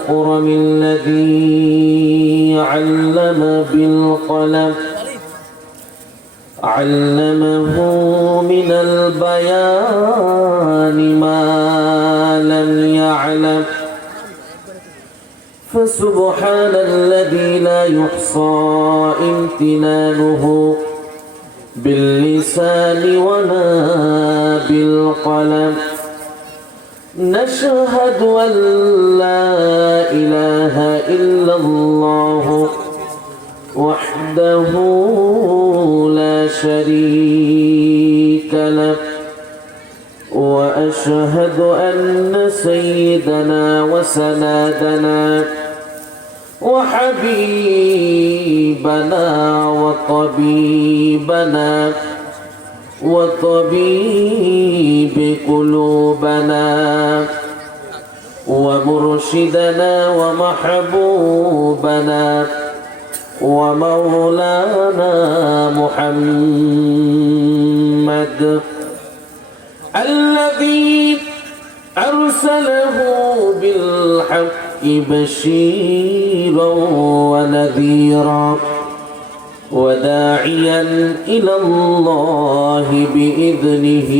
الأكرم الذي علم بالقلم علمه من البيان ما لم يعلم فسبحان الذي لا يحصى امتنانه باللسان ولا بالقلم نشهد أن لا إله إلا الله وحده لا شريك له وأشهد أن سيدنا وسندنا وحبيبنا وطبيبنا وطبيب قلوبنا ومرشدنا ومحبوبنا ومولانا محمد الذي أرسله بالحق بشيرا ونذيرا وداعيا إلى الله بإذنه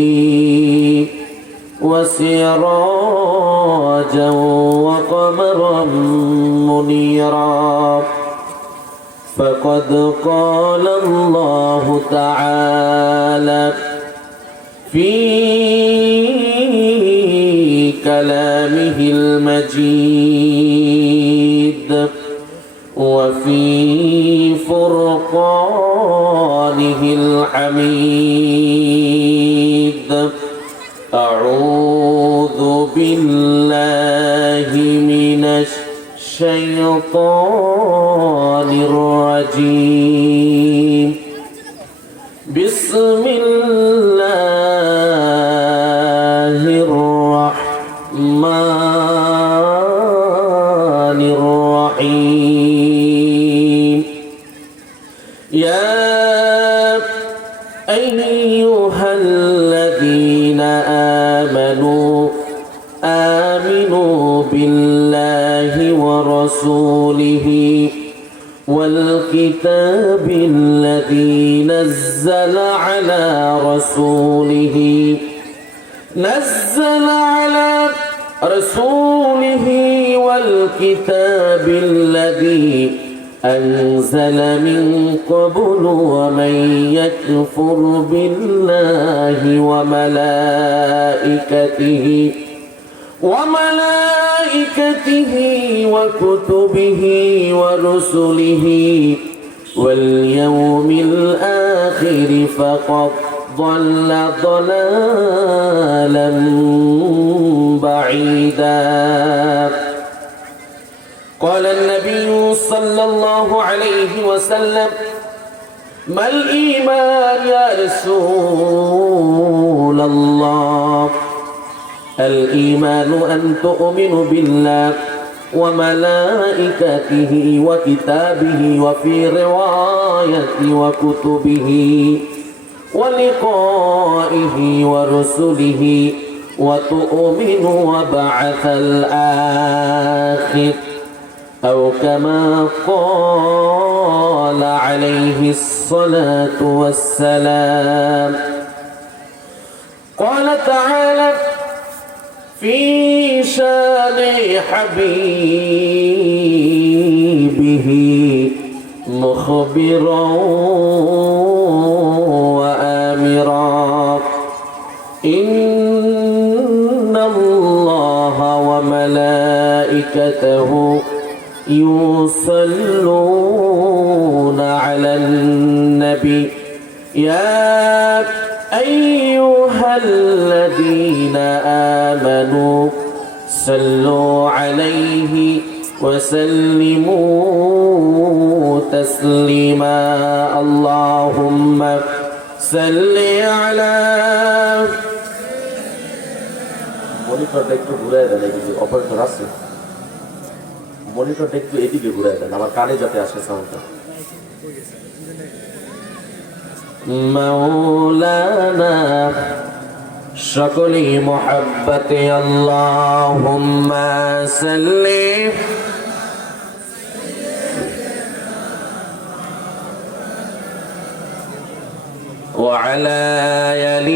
وسراجا وقمرا منيرا فقد قال الله تعالى في كلامه المجيد وفي فرقانه الحميد أعوذ بالله من الشيطان الرجيم بسم الله الرحمن الرحيم يا أيها الذين آمنوا بالله ورسوله والكتاب الذي نزل على رسوله والكتاب الذي أنزل من قبل ومن يكفر بالله وملائكته وكتبه ورسله واليوم الآخر فقد ضل ضلالا بعيدا قال النبي صلى الله عليه وسلم ما الإيمان يا رسول الله الإيمان أن تؤمن بالله وملائكته وكتابه وفي رواية وكتبه ولقائه ورسله وتؤمن وبعث الآخر أو كما قال عليه الصلاة والسلام قال تعالى في شان حبيبه مخبرا وآمرا إن الله وملائكته يصلون على النبي يا أيها الذين آمنوا صلوا عليه وسلموا تسليما اللهم صل على মনিটরটা একটু ঘুরায় দেন এদিকে অপারেটর আছে মনিটরটা একটু এদিকে ঘুরায় দেন আমার কানে যাতে আসে সাউন্ডটা مولانا সকলি মোহাব্বতে আল্লাহুম্মা সাল্লি وعلى آل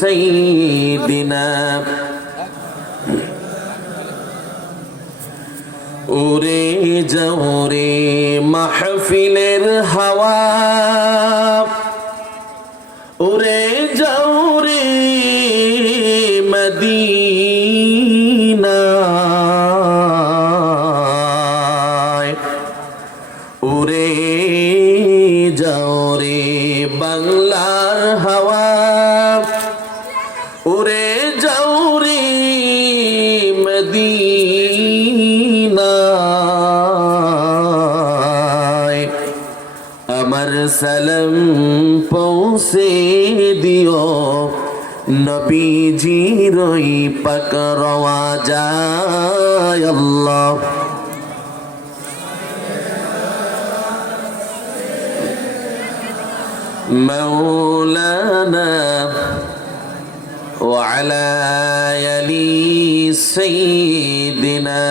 سيدنا উড়ে যাও রে মাহফিলের হাওয়া উড়ে যাও রে মদিনায় উড়ে যাও রে বাংলার হাওয়া উড়ে যাও রে মদিনায় আমার সালাম পৌঁছে দিও নবীজির ওই পাক রওয়াজায় আল্লাহ مولانا وعلى آل سيدنا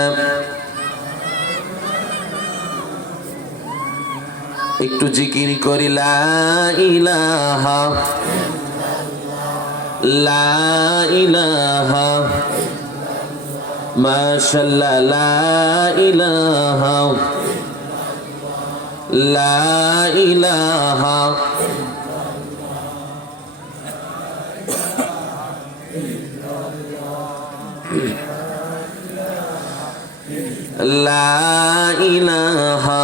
একটু জিকির করি লা ইলাহা লা ইলাহা মাশাআল্লাহ লা ইলাহা লা ইলাহা লা ইলাহা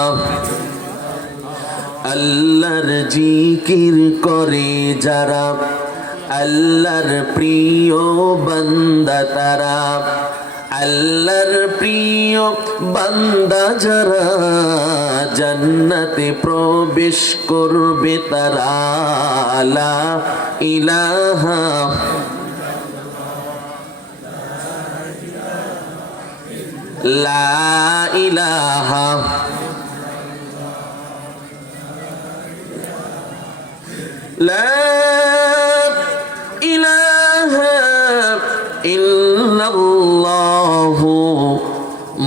আল্লাহর জিকির করে যারা আল্লাহর প্রিয় বান্দা তারা আল্লাহর প্রিয় বান্দা যারা জান্নাতে প্রবেশ করবে তারা লা ইলাহা লা ইলাহা লা ইলাহা ইল্লাল্লাহু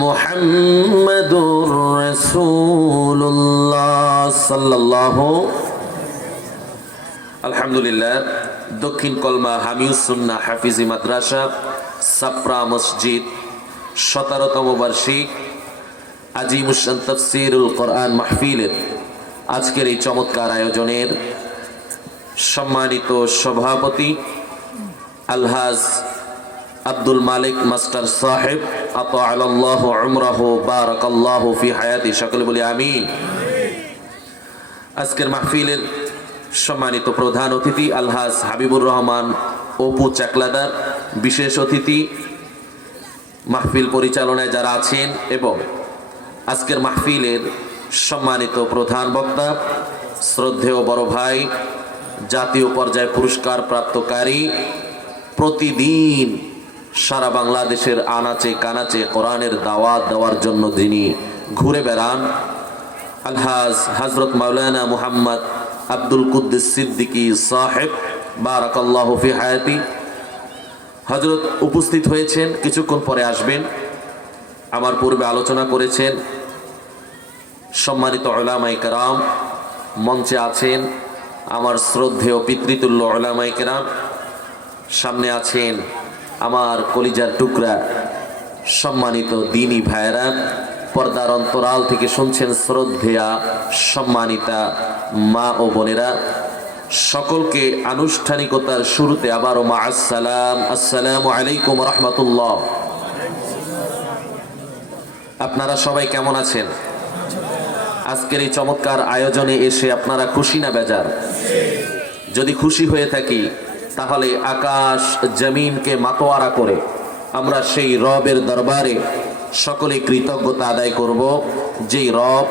মুহাম্মাদুর রাসূলুল্লাহ সাল্লাল্লাহু আলহামদুলিল্লাহ দক্ষিণ কলমা হামিউস সুন্নাহ হাফিজি মাদ্রাসা সাপ্রা মসজিদ 17তম বার্ষিক আজিমুশান তাফসীরুল কোরআন মাহফিলের আজকের এই চমৎকার আয়োজনের সম্মানিত সভাপতি আলহাজ আব্দুল মালিক মাস্টার সাহেব আতাআলাল্লাহু উমরাহু বারাকাল্লাহু ফি হায়াতি সকলে বলি আমিন। আজকের মাহফিলের সম্মানিত প্রধান অতিথি আলহাজ হাবিবুর রহমান অপু চাকলাদার, বিশেষ অতিথি মাহফিল পরিচালনায় যারা আছেন এবং আজকের মাহফিলের সম্মানিত প্রধান বক্তা শ্রদ্ধেয় বড় ভাই, জাতীয় পর্যায়ে পুরস্কার প্রাপ্তকারী, প্রতিদিন সারা বাংলাদেশের আনাচে কানাচে কোরআনের দাওয়াত দেওয়ার জন্য যিনি ঘুরে বেড়ান আলহাজ হযরত মাওলানা মুহাম্মদ আব্দুল কুদ্দুস সিদ্দিকী সাহেব বারাকাল্লাহু ফি হায়াতি হযরত উপস্থিত হয়েছেন, কিছুক্ষণ পরে আসবেন। আমার পূর্বে আলোচনা করেছেন সম্মানিত উলামায়ে কেরাম, মঞ্চে আছেন আমার শ্রদ্ধেয় পিতৃতুল্য উলামায়ে কেরাম, সামনে আছেন আমার কলিজার টুকরা সম্মানিত দ্বীনী ভাইয়েরা, পর্দার অন্তরাল থেকে শুনছেন শ্রদ্ধেয়া সম্মানিতা মা ও বোনেরা, সকলকে আনুষ্ঠানিকতার শুরুতে আবারও মা আসসালামু আলাইকুম রহমতুল্লাহ। আপনারা সবাই কেমন আছেন? আজকের এই চমৎকার আয়োজনে এসে আপনারা খুশি না বেজার? যদি খুশি হয়ে থাকি তাহলে আকাশ জমিনকে মাতোয়ারা করে আমরা সেই রবের দরবারে সকলে কৃতজ্ঞতা আদায় করব, যেই রব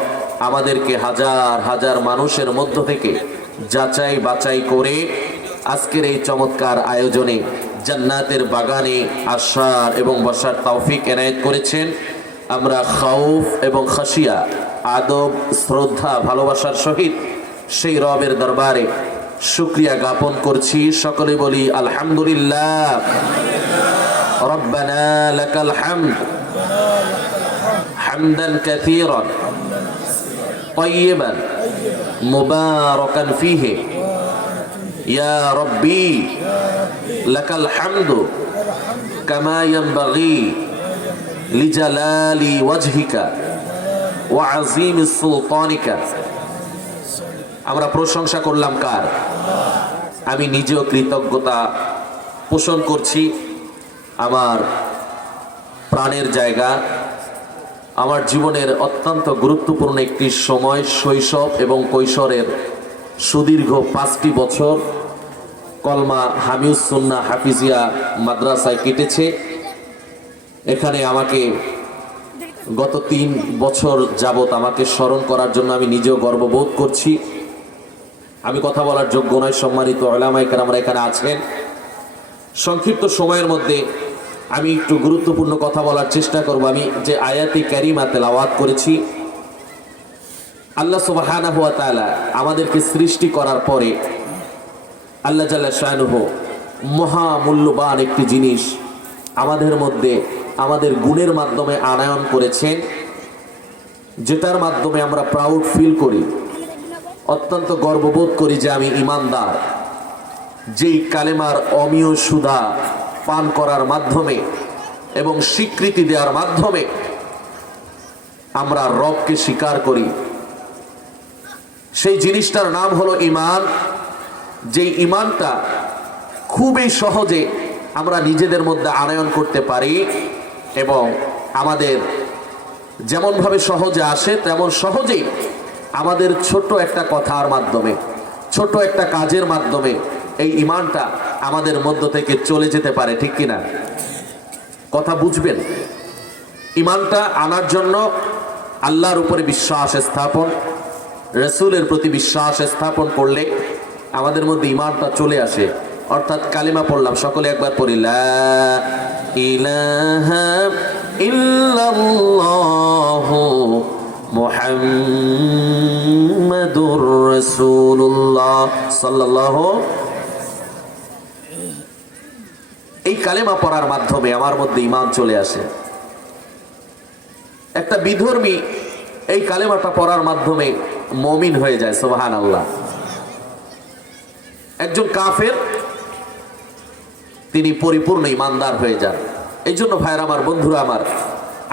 আমাদেরকে হাজার হাজার মানুষের মধ্য থেকে যাচাই বাছাই করে আজকের এই চমৎকার আয়োজনে জান্নাতের বাগানে আসার এবং বসার তৌফিক এনায়েত করেছেন। আমরা খাউফ এবং খাশিয়া, আদব, শ্রদ্ধা, ভালোবাসার সহিত সেই রবের দরবারে শুকরিয়া জ্ঞাপন করছি। সকলে বলি আলহামদুলিল্লাহ। রব্বানা লাকাল হামদ হামদান কাসীরান তাইয়িবান মুবারাকান ফীহি ইয়া রাব্বি লাকাল হামদু কামা ইয়ানবাগি লিজালালি ওয়াজহিকা ওয়া আযীমি সুলতানিকা। আমরা প্রশংসা করলাম কার? আমি নিজেও কৃতজ্ঞতা পোষণ করছি। আমার প্রাণের জায়গা, আমার জীবনের অত্যন্ত গুরুত্বপূর্ণ একটি সময়, শৈশব এবং কৈশোরের সুদীর্ঘ 5টি বছর কলমা হামিউস সুন্নাহ হাফিজিয়া মাদ্রাসায় কেটেছে। এখানে আমাকে গত 3 বছর যাবত আমাকে স্মরণ করার জন্য আমি নিজেও গর্ববোধ করছি। আমি কথা বলার যোগ্য নয়, সম্মানিত উলামায়ে কেরামরা এখানে আছেন। সংক্ষিপ্ত সময়ের মধ্যে আমি একটু গুরুত্বপূর্ণ কথা বলার চেষ্টা করব। আমি যে আয়াতি কারিমা তেলাওয়াত করেছি, আল্লাহ সুবহানাহু ওয়া তাআলা আমাদেরকে সৃষ্টি করার পরে আল্লাহ জাল্লা শানুহু মহামূল্যবান একটি জিনিস আমাদের মধ্যে আমাদের গুণের মাধ্যমে আনয়ন করেছেন, যেটার মাধ্যমে আমরা প্রাউড ফিল করি, অত্যন্ত গর্ববোধ করি যে আমি ঈমানদার। যেই কালেমার অমীয় সুধা পান করার মাধ্যমে এবং স্বীকৃতি দেওয়ার মাধ্যমে আমরা রবকে স্বীকার করি, সেই জিনিসটার নাম হলো ঈমান। যেই ঈমানটা খুবই সহজে আমরা নিজেদের মধ্যে আনয়ন করতে পারি এবং আমাদের যেমনভাবে সহজে আসে তেমন সহজেই আমাদের ছোট একটা কথার মাধ্যমে, ছোট একটা কাজের মাধ্যমে এই ঈমানটা আমাদের মধ্য থেকে চলে যেতে পারে। ঠিক কিনা? কথা বুঝবেন। ঈমানটা আনার জন্য আল্লাহর উপরে বিশ্বাস স্থাপন, রাসূলের প্রতি বিশ্বাস স্থাপন করলে আমাদের মধ্যে ঈমানটা চলে আসে। অর্থাৎ কালিমা পড়লাম, সকলে একবার পড়ি, লা ইলাহা ইল্লাল্লাহু মুহাম্মাদুর রাসূলুল্লাহ সাল্লাল্লাহু। এই কালেমা পড়ার মাধ্যমে আমার মধ্যে ঈমান চলে আসে। একটা বিধর্মী এই কালেমাটা পড়ার মাধ্যমে মুমিন হয়ে যায়, সুবহানাল্লাহ। একজন কাফের তিনি পরিপূর্ণ ঈমানদার হয়ে যান। এই জন্য ভাইরা আমার, বন্ধুরা আমার,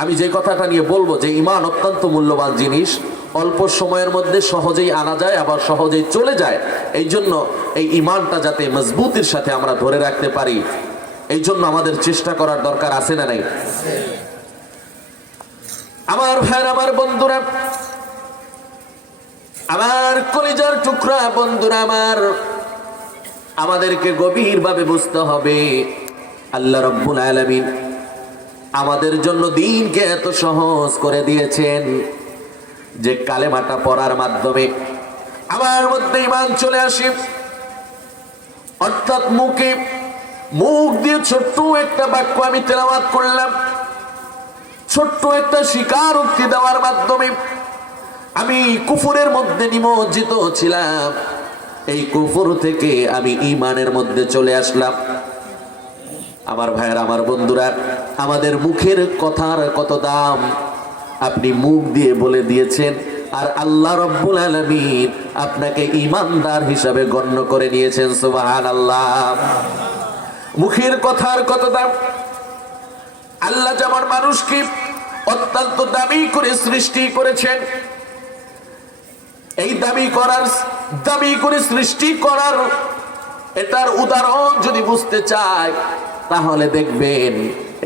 আমি যে কথাটা নিয়ে বলবো যে ঈমান অত্যন্ত মূল্যবান জিনিস, অল্প সময়ের মধ্যে সহজেই আনা যায় আবার সহজেই চলে যায়। এই জন্য এই ঈমানটা যাতে মজবুতির সাথে আমরা ধরে রাখতে পারি, এই জন্য আমাদের চেষ্টা করার দরকার আছে না নাই? আমার ভাইরা আমার, বন্ধুরা আমার, কলিজার টুকরা বন্ধুরা আমার, আমাদেরকে গভীরভাবে বুঝতে হবে আল্লাহ রাব্বুল আলামিন আমাদের জন্য দ্বীনকে এত সহজ করে দিয়েছেন যে কালেমাটা পড়ার মাধ্যমে আমার মধ্যে ঈমান চলে আসে। অর্থাৎ মুখ দিয়ে ছোট্ট একটা বাক্য আমি তেলাওয়াত করলাম, ছোট্ট একটা স্বীকারোক্তি দেওয়ার মাধ্যমে আমি কুফরের মধ্যে নিমজ্জিত ছিলাম, এই কুফর থেকে আমি ঈমানের মধ্যে চলে আসলাম। আমার ভাইয়েরা আমার, বন্ধুরা, আমাদের মুখের কথার কত দাম আপনি মুখ দিয়ে বলে দিয়েছেন, আর আল্লাহ রাব্বুল আলামিন আপনাকে ঈমানদার হিসাবে গণ্য করে নিয়েছেন, সুবহানাল্লাহ। মুখের কথার কত দাম! আল্লাহ যেমন মানুষকে অত্যন্ত দামি করে সৃষ্টি করেছেন, এই দামি করে সৃষ্টি করার এটার উদাহরণ যদি বুঝতে চাই তাহলে দেখবেন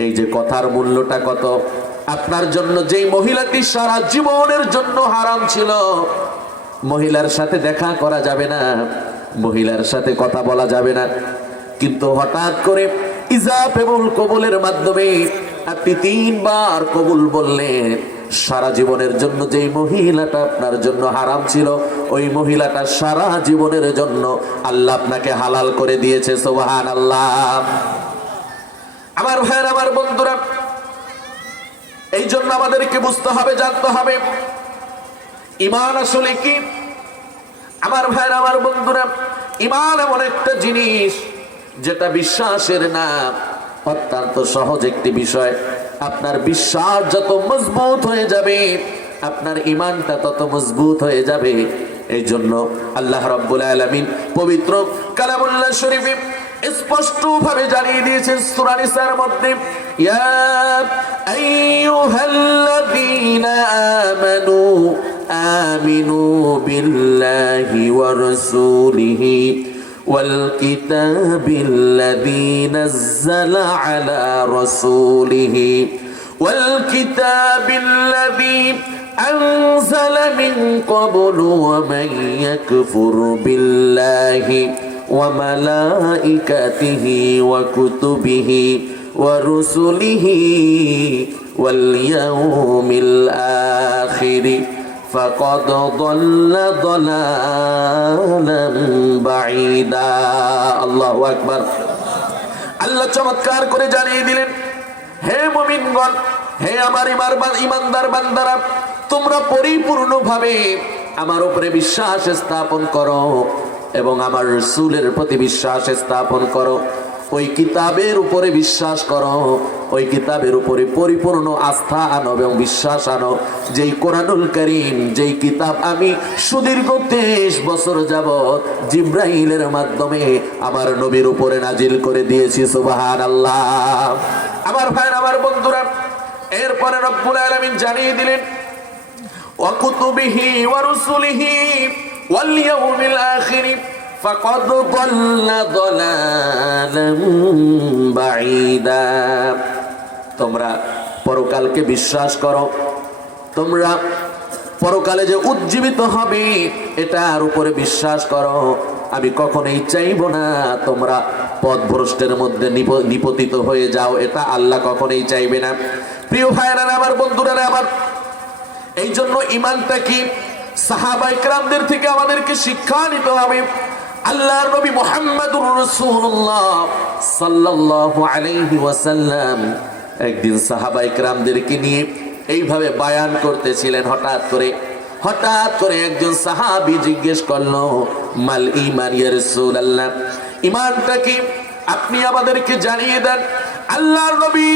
এই যে কথার মূল্যটা কত। আপনার জন্য যেই মহিলাটি সারা জীবনের জন্য হারাম ছিল, মহিলার সাথে দেখা করা যাবে না, মহিলার সাথে কথা বলা যাবে না, কিন্তু হঠাৎ করে ইজাব এবং কবুলের মাধ্যমে আপনি 3 বার কবুল বললেন। সারা জীবনের জন্য যেই মহিলাটা আপনার জন্য হারাম ছিল, ওই মহিলাটা সারা জীবনের জন্য আল্লাহ আপনাকে হালাল করে দিয়েছে, সুবহানাল্লাহ। আমার ভাইয়েরা আমার, বন্ধুরা, এই জন্য আমাদেরকে বুঝতে হবে, জানতে হবে ঈমান আসলে কি। আমার ভাইরা, আমার বন্ধুরা, ঈমান এমন একটা জিনিস যেটা বিশ্বাসের নাম, অত্যন্ত সহজ একটি বিষয়। আপনার বিশ্বাস যত মজবুত হয়ে যাবে, আপনার ঈমানটা তত মজবুত হয়ে যাবে। এই জন্য আল্লাহ রাব্বুল আলামিন পবিত্র কালামুল্লাহ শরীফে স্পষ্ট ভাবে জানিয়ে দিয়েছেন সূরা নিসার মধ্যে, ইয়া আইয়ুহাল্লাযীনা আমানু আমিনু বিল্লাহি ওয়া রাসূলিহি ওয়াল কিতাবিল্লাযী নাযালা আলা রাসূলিহি ওয়াল কিতাবিল্লাযী أنزل من قبل ومن يكفر بالله وملائكته وكتبه ورسله واليوم الآخر فقد ضل ضلالا بعيدا الله أكبر আল্লাহ চমৎকার করে জানিয়ে দিলেন, হে মুমিনগণ, হে আমার ঈমানদার বান্দারা, তোমরা পরিপূর্ণভাবে আমার উপরে বিশ্বাস স্থাপন করো এবং আমার রাসূলের প্রতি বিশ্বাস স্থাপন করো। ওই কিতাবের উপরে বিশ্বাস করো, ওই কিতাবের উপরে পরিপূর্ণ আস্থা আনো এবং বিশ্বাস আনো, যেই কোরআনুল কারীম, যেই কিতাব আমি সুদীর্ঘ 23 বছর যাবত জিবরাইলের মাধ্যমে আমার নবীর উপরে নাজিল করে দিয়েছি। সুবহানাল্লাহ। আমার ভাই, আমার বন্ধুরা, এরপরে রব্বুল আলামিন জানিয়ে দিলেন, ওয়া কুতুবিহি ওয়া রুসুলিহি ওয়াল ইয়াউমিল আখির ফাকাদ দাল্লা দালালান বাঈদা। তোমরা পরকালকে বিশ্বাস করো, তোমরা পরকালে যে উজ্জীবিত হবে এটার উপরে বিশ্বাস করো। আমি কখনোই চাইব না তোমরা পথভ্রষ্টের মধ্যে নিপতিত হয়ে যাও, এটা আল্লাহ কখনোই চাইবে না। প্রিয় ভাইরা, আমার বন্ধুরা, আমার এই জন্য ঈমানটা কি, সাহাবায়ে কেরামদের থেকে আমাদেরকে শিক্ষা নিতে হবে। আল্লাহর নবী মুহাম্মদুর রাসূলুল্লাহ সাল্লাল্লাহু আলাইহি ওয়াসাল্লাম একদিন সাহাবায়ে কেরামদেরকে নিয়ে এইভাবে বায়ান করতেছিলেন। হঠাৎ করে একজন সাহাবী জিজ্ঞেস করলো, মাল ঈমান ইয়া রাসূলুল্লাহ, ঈমানটা কি, আপনি আমাদেরকে জানিয়ে দেন। আল্লাহর নবী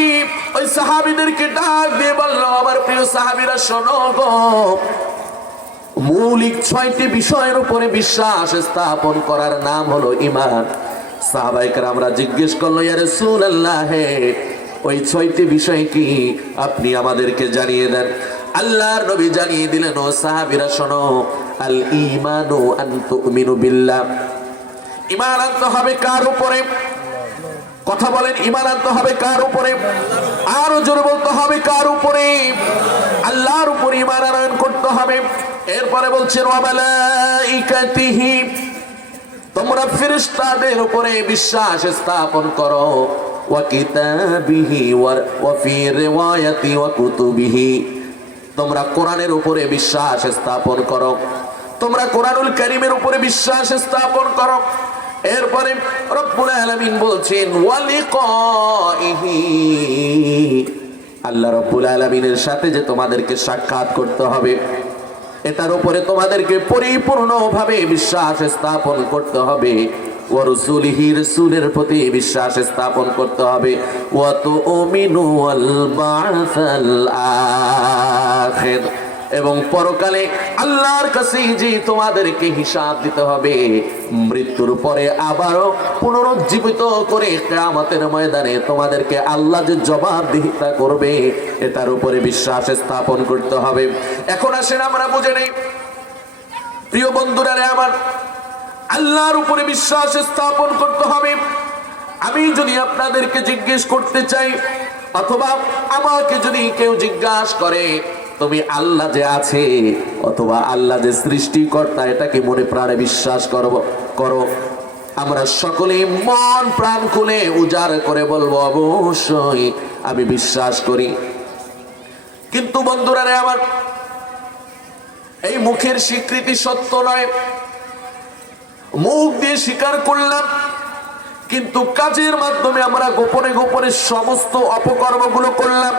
ওই সাহাবীদেরকে ডাক দিয়ে বলল, আমার প্রিয় সাহাবীরা শোনো গো, মৌলিক 6টি বিষয়ের উপরে বিশ্বাস স্থাপন করার নাম হলো ঈমান। সাহাবায়ে কেরামরা জিজ্ঞেস করলো, ইয়া রাসূলুল্লাহ, ওই 6টি বিষয় কি, আপনি আমাদেরকে জানিয়ে দেন। আল্লাহর নবী জানিয়ে দিলেন, ও সাহাবীরা শোনো, আল ঈমানু আন তুমিনু বিল্লাহ, ঈমান আনতে হবে কার উপরে? কথা বলেন, ঈমান আনতে হবে কার উপরে? আরো জোরে বলতে হবে, কার উপরে? আল্লাহর উপরে ঈমান আনয়ন করতে হবে। এরপরে বলছেন, ওয়া মালাইকাতিহি, তোমরা ফেরেশতাদের উপরে বিশ্বাস স্থাপন করো। ওয়া কিতাবিহি ওয়া ফি রিওয়ায়াতি ওয়া কুতুবিহি, তোমরা কোরআনের উপরে বিশ্বাস স্থাপন করো, তোমরা কোরআনুল কারীমের উপরে বিশ্বাস স্থাপন করো। এরপরে রব্বুল আলামিন বলছেন, ওয়া লিকাইহি, আল্লাহ রব্বুল আলামিনের সাথে যে তোমাদেরকে সাক্ষাৎ করতে হবে, এটার উপরে তোমাদেরকে পরিপূর্ণভাবে বিশ্বাস স্থাপন করতে হবে। ওয়া রাসূলিহি, রাসূলের প্রতি বিশ্বাস স্থাপন করতে হবে। ওয়া তুমিনু ওয়াল বা'সাল আখির, এবং পরকালে আল্লাহর কাছে যে তোমাদেরকে হিসাব দিতে হবে, মৃত্যুর পরে আবারও পুনরুজ্জীবিত করে কিয়ামতের ময়দানে তোমাদেরকে আল্লাহ যে জবাবদিহিতা করবে, এটার উপরে বিশ্বাস স্থাপন করতে হবে। এখন আসেন আমরা বুঝে নেই, প্রিয় বন্ধুরা আমার, আল্লাহর উপরে বিশ্বাস স্থাপন করতে হবে। আমি যদি আপনাদেরকে জিজ্ঞেস করতে চাই, অথবা আমাকে যদি কেউ জিজ্ঞাসা করে, তুমি আল্লাহ যে আছে অথবা আল্লাহ যে সৃষ্টিকর্তা, এটাকে মনে প্রাণে বিশ্বাস করো, আমরা সকলে মন প্রাণ খুলে উজাড় করে বলবো, অবশ্যই আমি বিশ্বাস করি। কিন্তু বন্ধুরা আমার, এই মুখের স্বীকৃতি সত্য নয়, মুখ দিয়ে স্বীকার করলাম, কিন্তু কাজের মাধ্যমে আমরা গোপনে গোপনে সমস্ত অপকর্মগুলো করলাম।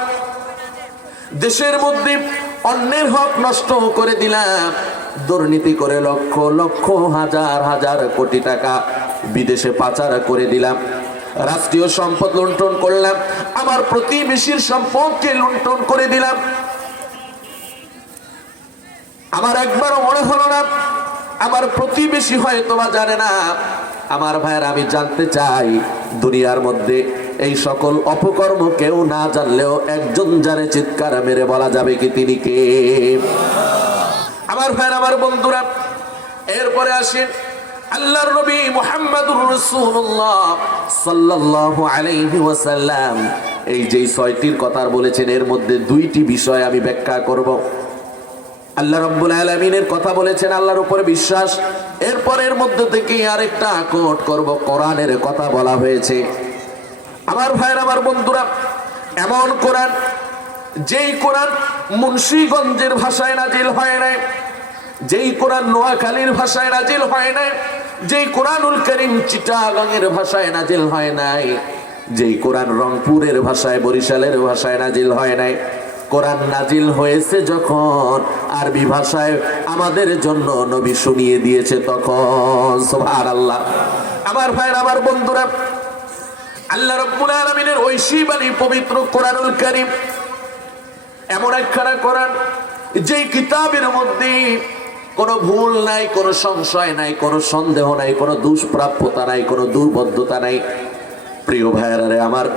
দেশের মধ্যে অন্যের হক নষ্ট করে দিলাম, দুর্নীতি করে লক্ষ লক্ষ হাজার হাজার কোটি টাকা বিদেশে পাচার করে দিলাম, রাষ্ট্রীয় সম্পদ লুণ্ঠন করলাম, আমার প্রতিবেশীর সম্পদকে লুণ্ঠন করে দিলাম। আমার একবারও মনে হলো না আমার প্রতিবেশী হয়তো বা জানে না। আমার ভাইয়ের, আমি জানতে চাই দুনিয়ার মধ্যে এই সকল অপকর্ম কেউ না জানলেও একজন জানে, চিৎকার মেরে বলা যাবে কি তিনি কে? আমার ভাইয়ের, আমার বন্ধুরা, এরপরে আসেন আল্লাহর নবী মুহাম্মদুর রাসূলুল্লাহ সাল্লাল্লাহু আলাইহি ওয়াসাল্লাম এই যে ছয়টির কথা বলেছেন, এর মধ্যে দুইটি বিষয় আমি ব্যাখ্যা করব। আল্লাহ রাব্বুল আলামিনের কথা বলেছেন, আল্লাহর উপরে বিশ্বাস, এরপরের মধ্যে থেকে আরেকটা কোট করব, কোরআনের কথা বলা হয়েছে। আমার ভাইয়ের, আমার বন্ধুরা, এমন কোরআন, যেই কোরআন মুন্সিগঞ্জের ভাষায় নাজিল হয় নাই, যেই কোরআন নোয়াখালীর ভাষায় নাজিল হয় নাই, যেই কোরআনুল কারীম চিটাগাংয়ের ভাষায় নাজিল হয় নাই, যেই কোরআন রংপুরের ভাষায়, বরিশালের ভাষায় নাজিল হয় নাই, কোরআন নাজিল হয়েছে যখন আরবি ভাষায় আমাদের জন্য নবী শুনিয়ে দিয়েছে তখন। সুবহানাল্লাহ। আমার ভাইয়ের, আমার বন্ধুরা, আল্লাহ রাব্বুল আলামিনের ঐশী বাণী পবিত্র কোরআনুল কারীম এমন একখানা কোরআন, যেই কিতাবের মধ্যে কোনো ভুল নাই, কোনো সংশয় নাই, কোনো সন্দেহ নাই, কোনো দুষ্প্রাপ্যতা নাই, কোনো দুর্বোধ্যতা নাই। প্রিয় ভাইয়েরা, আমার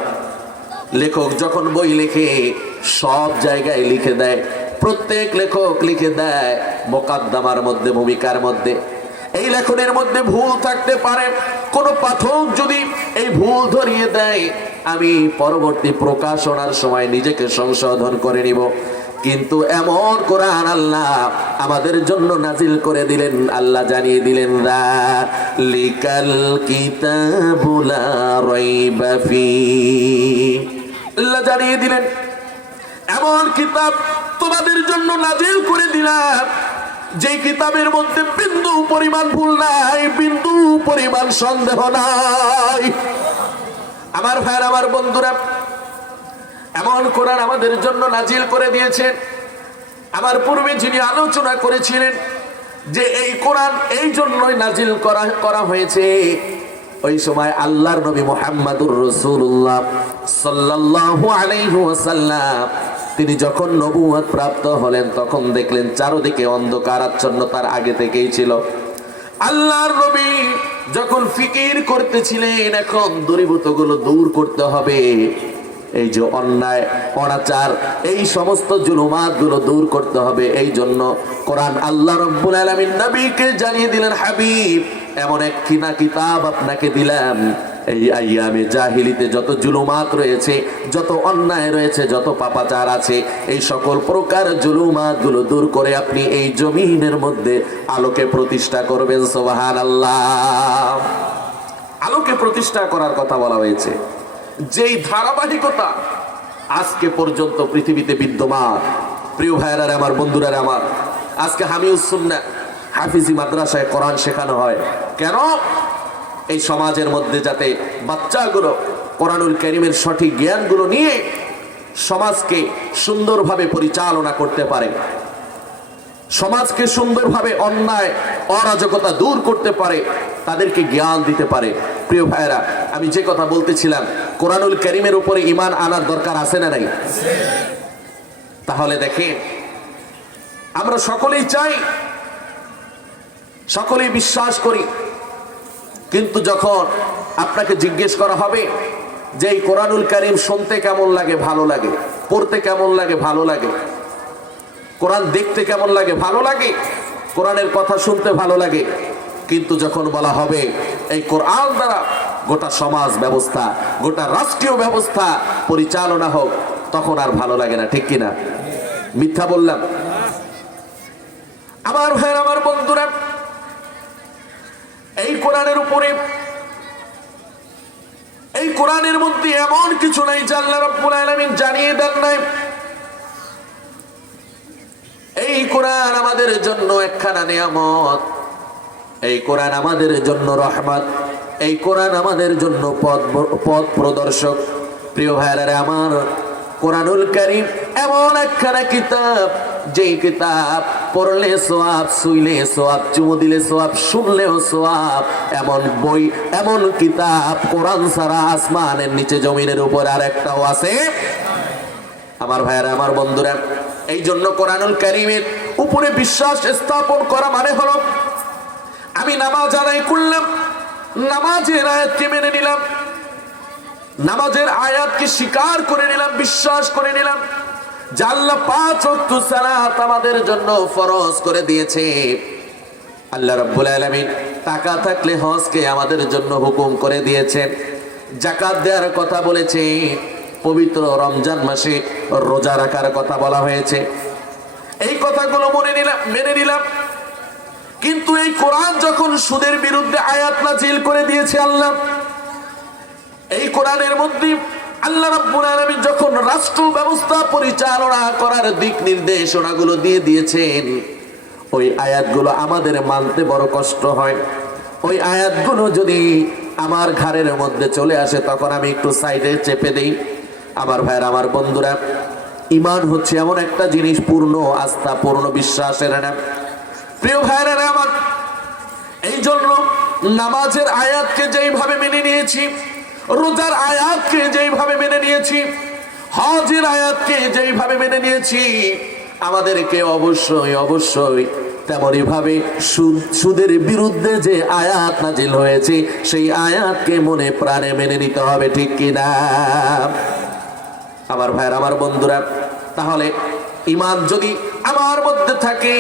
লেখক যখন বই লেখে সব জায়গায় লিখে দেয়, প্রত্যেক লেখক লিখে দেয় মোকাদ্দমার মধ্যে, ভূমিকার মধ্যে এই লেখনের মধ্যে ভুল থাকতে পারে। কোন পাঠক যদি এই ভুল ধরিয়ে দেয়, আমি পরবর্তী প্রকাশনার সময় নিজেকে সংশোধন করে নিব। কিন্তু এমন কোরআন আল্লাহ আমাদের জন্য নাজিল করে দিলেন, আল্লাহ জানিয়ে দিলেন, যালিকাল কিতাবু লা রাইবা ফীহি, আল্লাহ জানিয়ে দিলেন এমন কিতাব তোমাদের জন্য নাজিল করে দিলাম, যে কিতাবের মধ্যে বিন্দু পরিমাণ ভুল নাই, বিন্দু পরিমাণ সন্দেহ নাই। আমার ভাইয়ের, আমার বন্ধুরা, এমন কোরআন আমাদের জন্য নাজিল করে দিয়েছেন। আমার পূর্বে যিনি আলোচনা করেছিলেন যে এই কোরআন এই জন্যই নাজিল করা হয়েছে, ওই সময় আল্লাহর নবী মুহাম্মদুর রাসূলুল্লাহ সাল্লাল্লাহু আলাইহি ওয়াসাল্লাম তিনি যখন নবুয়ত প্রাপ্ত হলেন, তখন দেখলেন চারদিকে অন্ধকার আচ্ছন্নতার আগে থেকেই ছিল। আল্লাহর নবী যখন ফিকির করতেছিলেন, এখন দূরীভূতগুলো দূর করতে হবে, এই যে অন্যায় অনাচার, এই সমস্ত জুলুমাত গুলো দূর করতে হবে, এই জন্য কোরআন আল্লাহ রাব্বুল আলামিন নবীকে জানিয়ে দিলেন, হাবিব, এমন একখানা কিতাব আপনাকে দিলাম, এই আইয়ামে জাহিলিতে যত জুলুমাত রয়েছে, যত অন্যায় রয়েছে, যত পাপাচার আছে, এই সকল প্রকার জুলুমাত গুলো দূর করে আপনি এই জমিনের মধ্যে আলোকে প্রতিষ্ঠা করবেন। সুবহানাল্লাহ। আলোকে প্রতিষ্ঠা করার কথা বলা হয়েছে, যেই ধারাবাহিকতা আজকে পর্যন্ত পৃথিবীতে বিদ্যমান। প্রিয় ভাইয়েরা, আমার বন্ধুরা, আমার আজকে হামিউস সুন্নাহ হাফিজি মাদ্রাসায় কোরআন শেখানো হয় কেন? এই সমাজের মধ্যে যাতে বাচ্চাগুলো কোরআনুল কারীমের সঠিক জ্ঞানগুলো নিয়ে সমাজকে সুন্দরভাবে পরিচালনা করতে পারে, সমাজকে সুন্দরভাবে অন্যায় অরাজকতা দূর করতে পারে, তাদেরকে জ্ঞান দিতে পারে। প্রিয় ভাইয়েরা, আমি যে কথা বলতেছিলাম, কোরআনুল কারীমের উপরে ঈমান আনার দরকার আছে না নাই? তাহলে দেখেন, আমরা সকলেই চাই, সকলেই বিশ্বাস করি, কিন্তু যখন আপনাকে জিজ্ঞেস করা হবে যে এই কোরআনুল কারীম শুনতে কেমন লাগে, ভালো লাগে, পড়তে কেমন লাগে, ভালো লাগে, কোরআন দেখতে কেমন লাগে, ভালো লাগে, কোরআনের কথা শুনতে ভালো লাগে, কিন্তু যখন বলা হবে এই কোরআন দ্বারা গোটা সমাজ ব্যবস্থা, গোটা রাষ্ট্রীয় ব্যবস্থা পরিচালনা হোক, তখন আর ভালো লাগে না, ঠিক কিনা? মিথ্যা বললাম? আমার ভাইয়ের, আমার বন্ধুরা, এই কোরআনের উপরে, এই কোরআনের মধ্যে এমন কিছু নাই যা আল্লাহ রাব্বুল আলামিন জানিয়ে দেন নাই। এই কোরআন আমাদের জন্য একখানা নিয়ামত, এই কোরআন আমাদের জন্য রহমত, এই কোরআন আমাদের জন্য পথ প্রদর্শক। প্রিয় ভাইয়েরা আমার, কোরআনুল কারীম এমন একখানা কিতাব, যেই কিতাব পড়লে সোয়াব, শুইলে সোয়াব, চুমু দিলে সোয়াব, শুনলেও সোয়াব। এমন বই, এমন কিতাব কোরআন ছাড়া আসমানের নিচে জমিনের উপর আর একটাও আছে? আমার ভাইয়েরা, আমার বন্ধুরা, এই জন্য কোরআনুল কারীমের উপরে বিশ্বাস স্থাপন করা মানে হলো আমি নামাজ আদায় করলাম, নামাজের আয়াতকে মেনে নিলাম, নামাজের আয়াতকে স্বীকার করে নিলাম, বিশ্বাস করে নিলাম যে আল্লাহ 5 ওয়াক্ত সালাত আমাদের জন্য ফরজ করে দিয়েছে। আল্লাহ রাব্বুল আলামিন টাকা থাকলে হজকে আমাদের জন্য হুকুম করে দিয়েছেন। যাকাত দেওয়ার কথা বলেছে, পবিত্র রমজান মাসে রোজা রাখার কথা বলা হয়েছে। এই কথাগুলো মেনে নিলাম। কিন্তু এই কোরআন যখন সুদের বিরুদ্ধে আয়াত নাযিল করে দিয়েছে আল্লাহ, এই কোরআনের মধ্যে আল্লাহ রাব্বুল আলামিন যখন রাষ্ট্র ব্যবস্থা পরিচালনা করার দিক নির্দেশনাগুলো দিয়ে দিয়েছেন, ওই আয়াতগুলো আমাদের মানতে বড় কষ্ট হয়। ওই আয়াতগুলো যদি আমার ঘাড়ের মধ্যে চলে আসে, তখন আমি একটু সাইডে চেপে দেই। আমার ভাইয়েরা, আমার বন্ধুরা, ঈমান হচ্ছে এমন একটা জিনিস, পূর্ণ আস্থা, পূর্ণ বিশ্বাসের নাম। প্রিয় ভাইয়েরা আমার, এই জন্য নামাজের আয়াতকে যেইভাবে মেনে নিয়েছি, রোজার আয়াতকে যেইভাবে মেনে নিয়েছি, হজের আয়াতকে যেইভাবে মেনে নিয়েছি, আমাদেরকে অবশ্যই অবশ্যই তেমনি ভাবে সুদের বিরুদ্ধে যে আয়াত নাজিল হয়েছে সেই আয়াতকে মনে প্রাণে মেনে নিতে হবে, ঠিক কিনা? আমার ভাইয়ের, আমার বন্ধুরা, তাহলে ঈমান যদি আমার মধ্যে থাকে,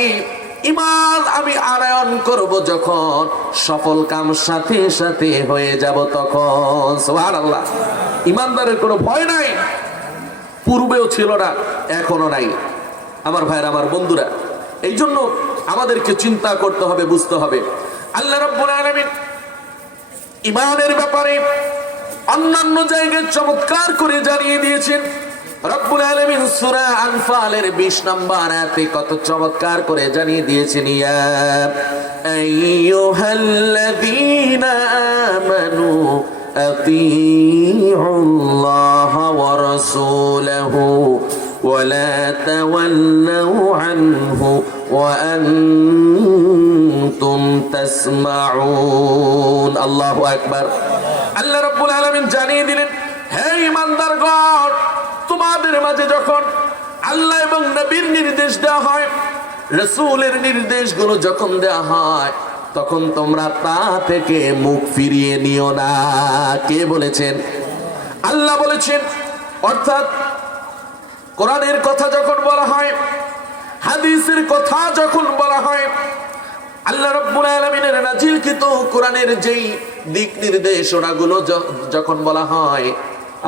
ঈমান আমি আনয়ন করব যখন, সফল কাম সাথে সাথে হয়ে যাব তখন। সুবহানাল্লাহ। ঈমানদারের কোনো ভয় নাই, পূর্বেও ছিল না, এখনো নাই। আমার ভাইয়ের, আমার বন্ধুরা, এই জন্য আমাদেরকে চিন্তা করতে হবে, বুঝতে হবে। আল্লাহ রাব্বুল আলামিন ঈমানের ব্যাপারে অন্যান্য জায়গায় চমৎকার করে জানিয়ে দিয়েছেন। রব্বুল আলামিন সূরা আনফালের 20 নম্বর আয়াতে কত চমৎকার করে জানিয়ে দিয়েছেন, ইয়া আইয়ুহাল্লাযীনা আমানু আতিউল্লাহা ওয়া রাসূলাহু ওয়া লা তাওয়াল্লাউ আনহু ওয়া আনতুম তাসমাউন। আল্লাহু আকবার। আল্লাহ রাব্বুল আলামিন জানিয়ে দিলেন, হে ঈমানদারগণ, তোমাদের মাঝে যখন আল্লাহ এবং নবীর নির্দেশ দেওয়া হয়, রাসূলের নির্দেশগুলো যখন দেওয়া হয়, তখন তোমরা তা থেকে মুখ ফিরিয়ে নিও না। কে বলেছেন? আল্লাহ বলেছেন। অর্থাৎ কোরআনের কথা যখন বলা হয়, হাদিসের কথা যখন বলা হয়, আল্লাহ রাব্বুল আলামিনের নাজিলকৃত কোরআনের যেই দিক নির্দেশনাগুলো যখন বলা হয়,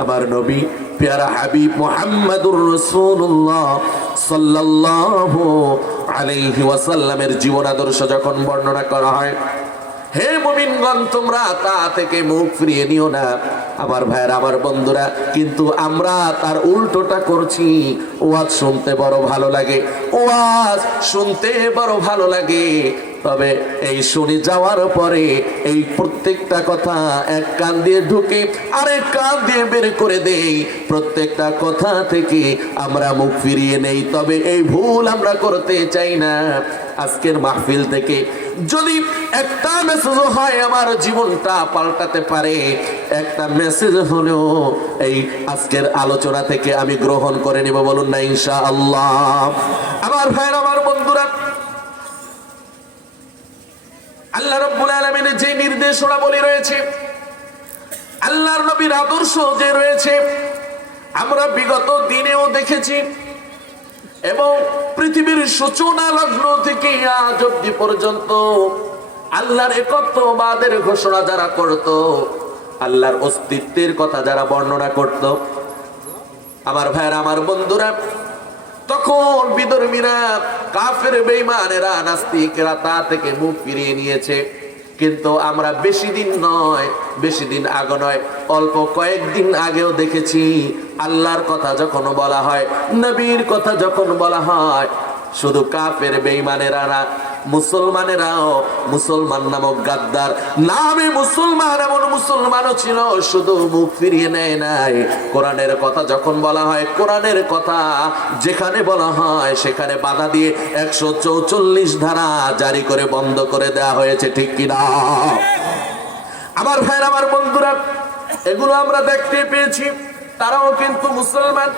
আমার নবী প্যারা হাবিব মুহাম্মাদুর রাসূলুল্লাহ সাল্লাল্লাহু আলাইহি ওয়াসাল্লামের জীবন আদর্শ যখন বর্ণনা করা হয়, হে মুমিনগণ, তোমরা তা থেকে মুখ ফিরিয়ে নিও না। আমার ভাইয়েরা, আমার বন্ধুরা, কিন্তু আমরা তার উল্টোটা করছি। ওয়াজ শুনতে বড় ভালো লাগে, ওয়াজ শুনতে বড় ভালো লাগে, তবে এই শুনে যাওয়ার পরে এই প্রত্যেকটা কথা এক কান দিয়ে ঢুকে আরেক কান দিয়ে বের করে দেই। প্রত্যেকটা কথা থেকে আমরা মুখ ফিরিয়ে নেই। তবে এই ভুল আমরা করতে চাই না। আজকের মাহফিল থেকে যদি একটা মেসেজ হয় আমার জীবনটা পাল্টাতে পারে, একটা মেসেজ হলেও এই আজকের আলোচনা থেকে আমি গ্রহণ করে নিব, বলুন না ইনশাআল্লাহ। আমার ভাইরা, আমার বন্ধুরা, আল্লাহ রাব্বুল আলামিনের যে নির্দেশনাবলী রয়েছে, আল্লাহর নবীর আদর্শ যে রয়েছে, আমরা বিগত দিনেও দেখেছি এবং পৃথিবীর সূচনা লগ্ন থেকে আজ অবধি পর্যন্ত আল্লাহর একত্ববাদের ঘোষণা যারা করত, আল্লাহর অস্তিত্বের কথা যারা বর্ণনা করত, আমার ভাইরা, আমার বন্ধুরা, তখন বিধর্মীরা, কাফের বেঈমানেরা, নাস্তিকেরা তা থেকে মুখ ফিরিয়ে নিয়েছে। কিন্তু আমরা বেশি দিন নয়, বেশি দিন আগে নয়, অল্প কয়েকদিন আগেও দেখেছি আল্লাহর কথা যখন বলা হয়, নবীর কথা যখন বলা হয়, শুধু কাফের বেঈমানেরা না, মুসলমানেরাও মুসলমান নামক গাদ্দার নামে মুসলমান এমন মুসলমানও ছিল, শুধু মুখ ফিরিয়ে নেয় নাই। কোরআনের কথা যখন বলা হয়, কোরআনের কথা যেখানে বলা হয় সেখানে বাধা দিয়ে 144 ধারা জারি করে বন্ধ করে দেওয়া হয়েছে, ঠিক কিনা? আমার ভাইরা, আমার বন্ধুরা, এগুলো আমরা দেখতে পেয়েছি। তারাও কিন্তু মুসলমান।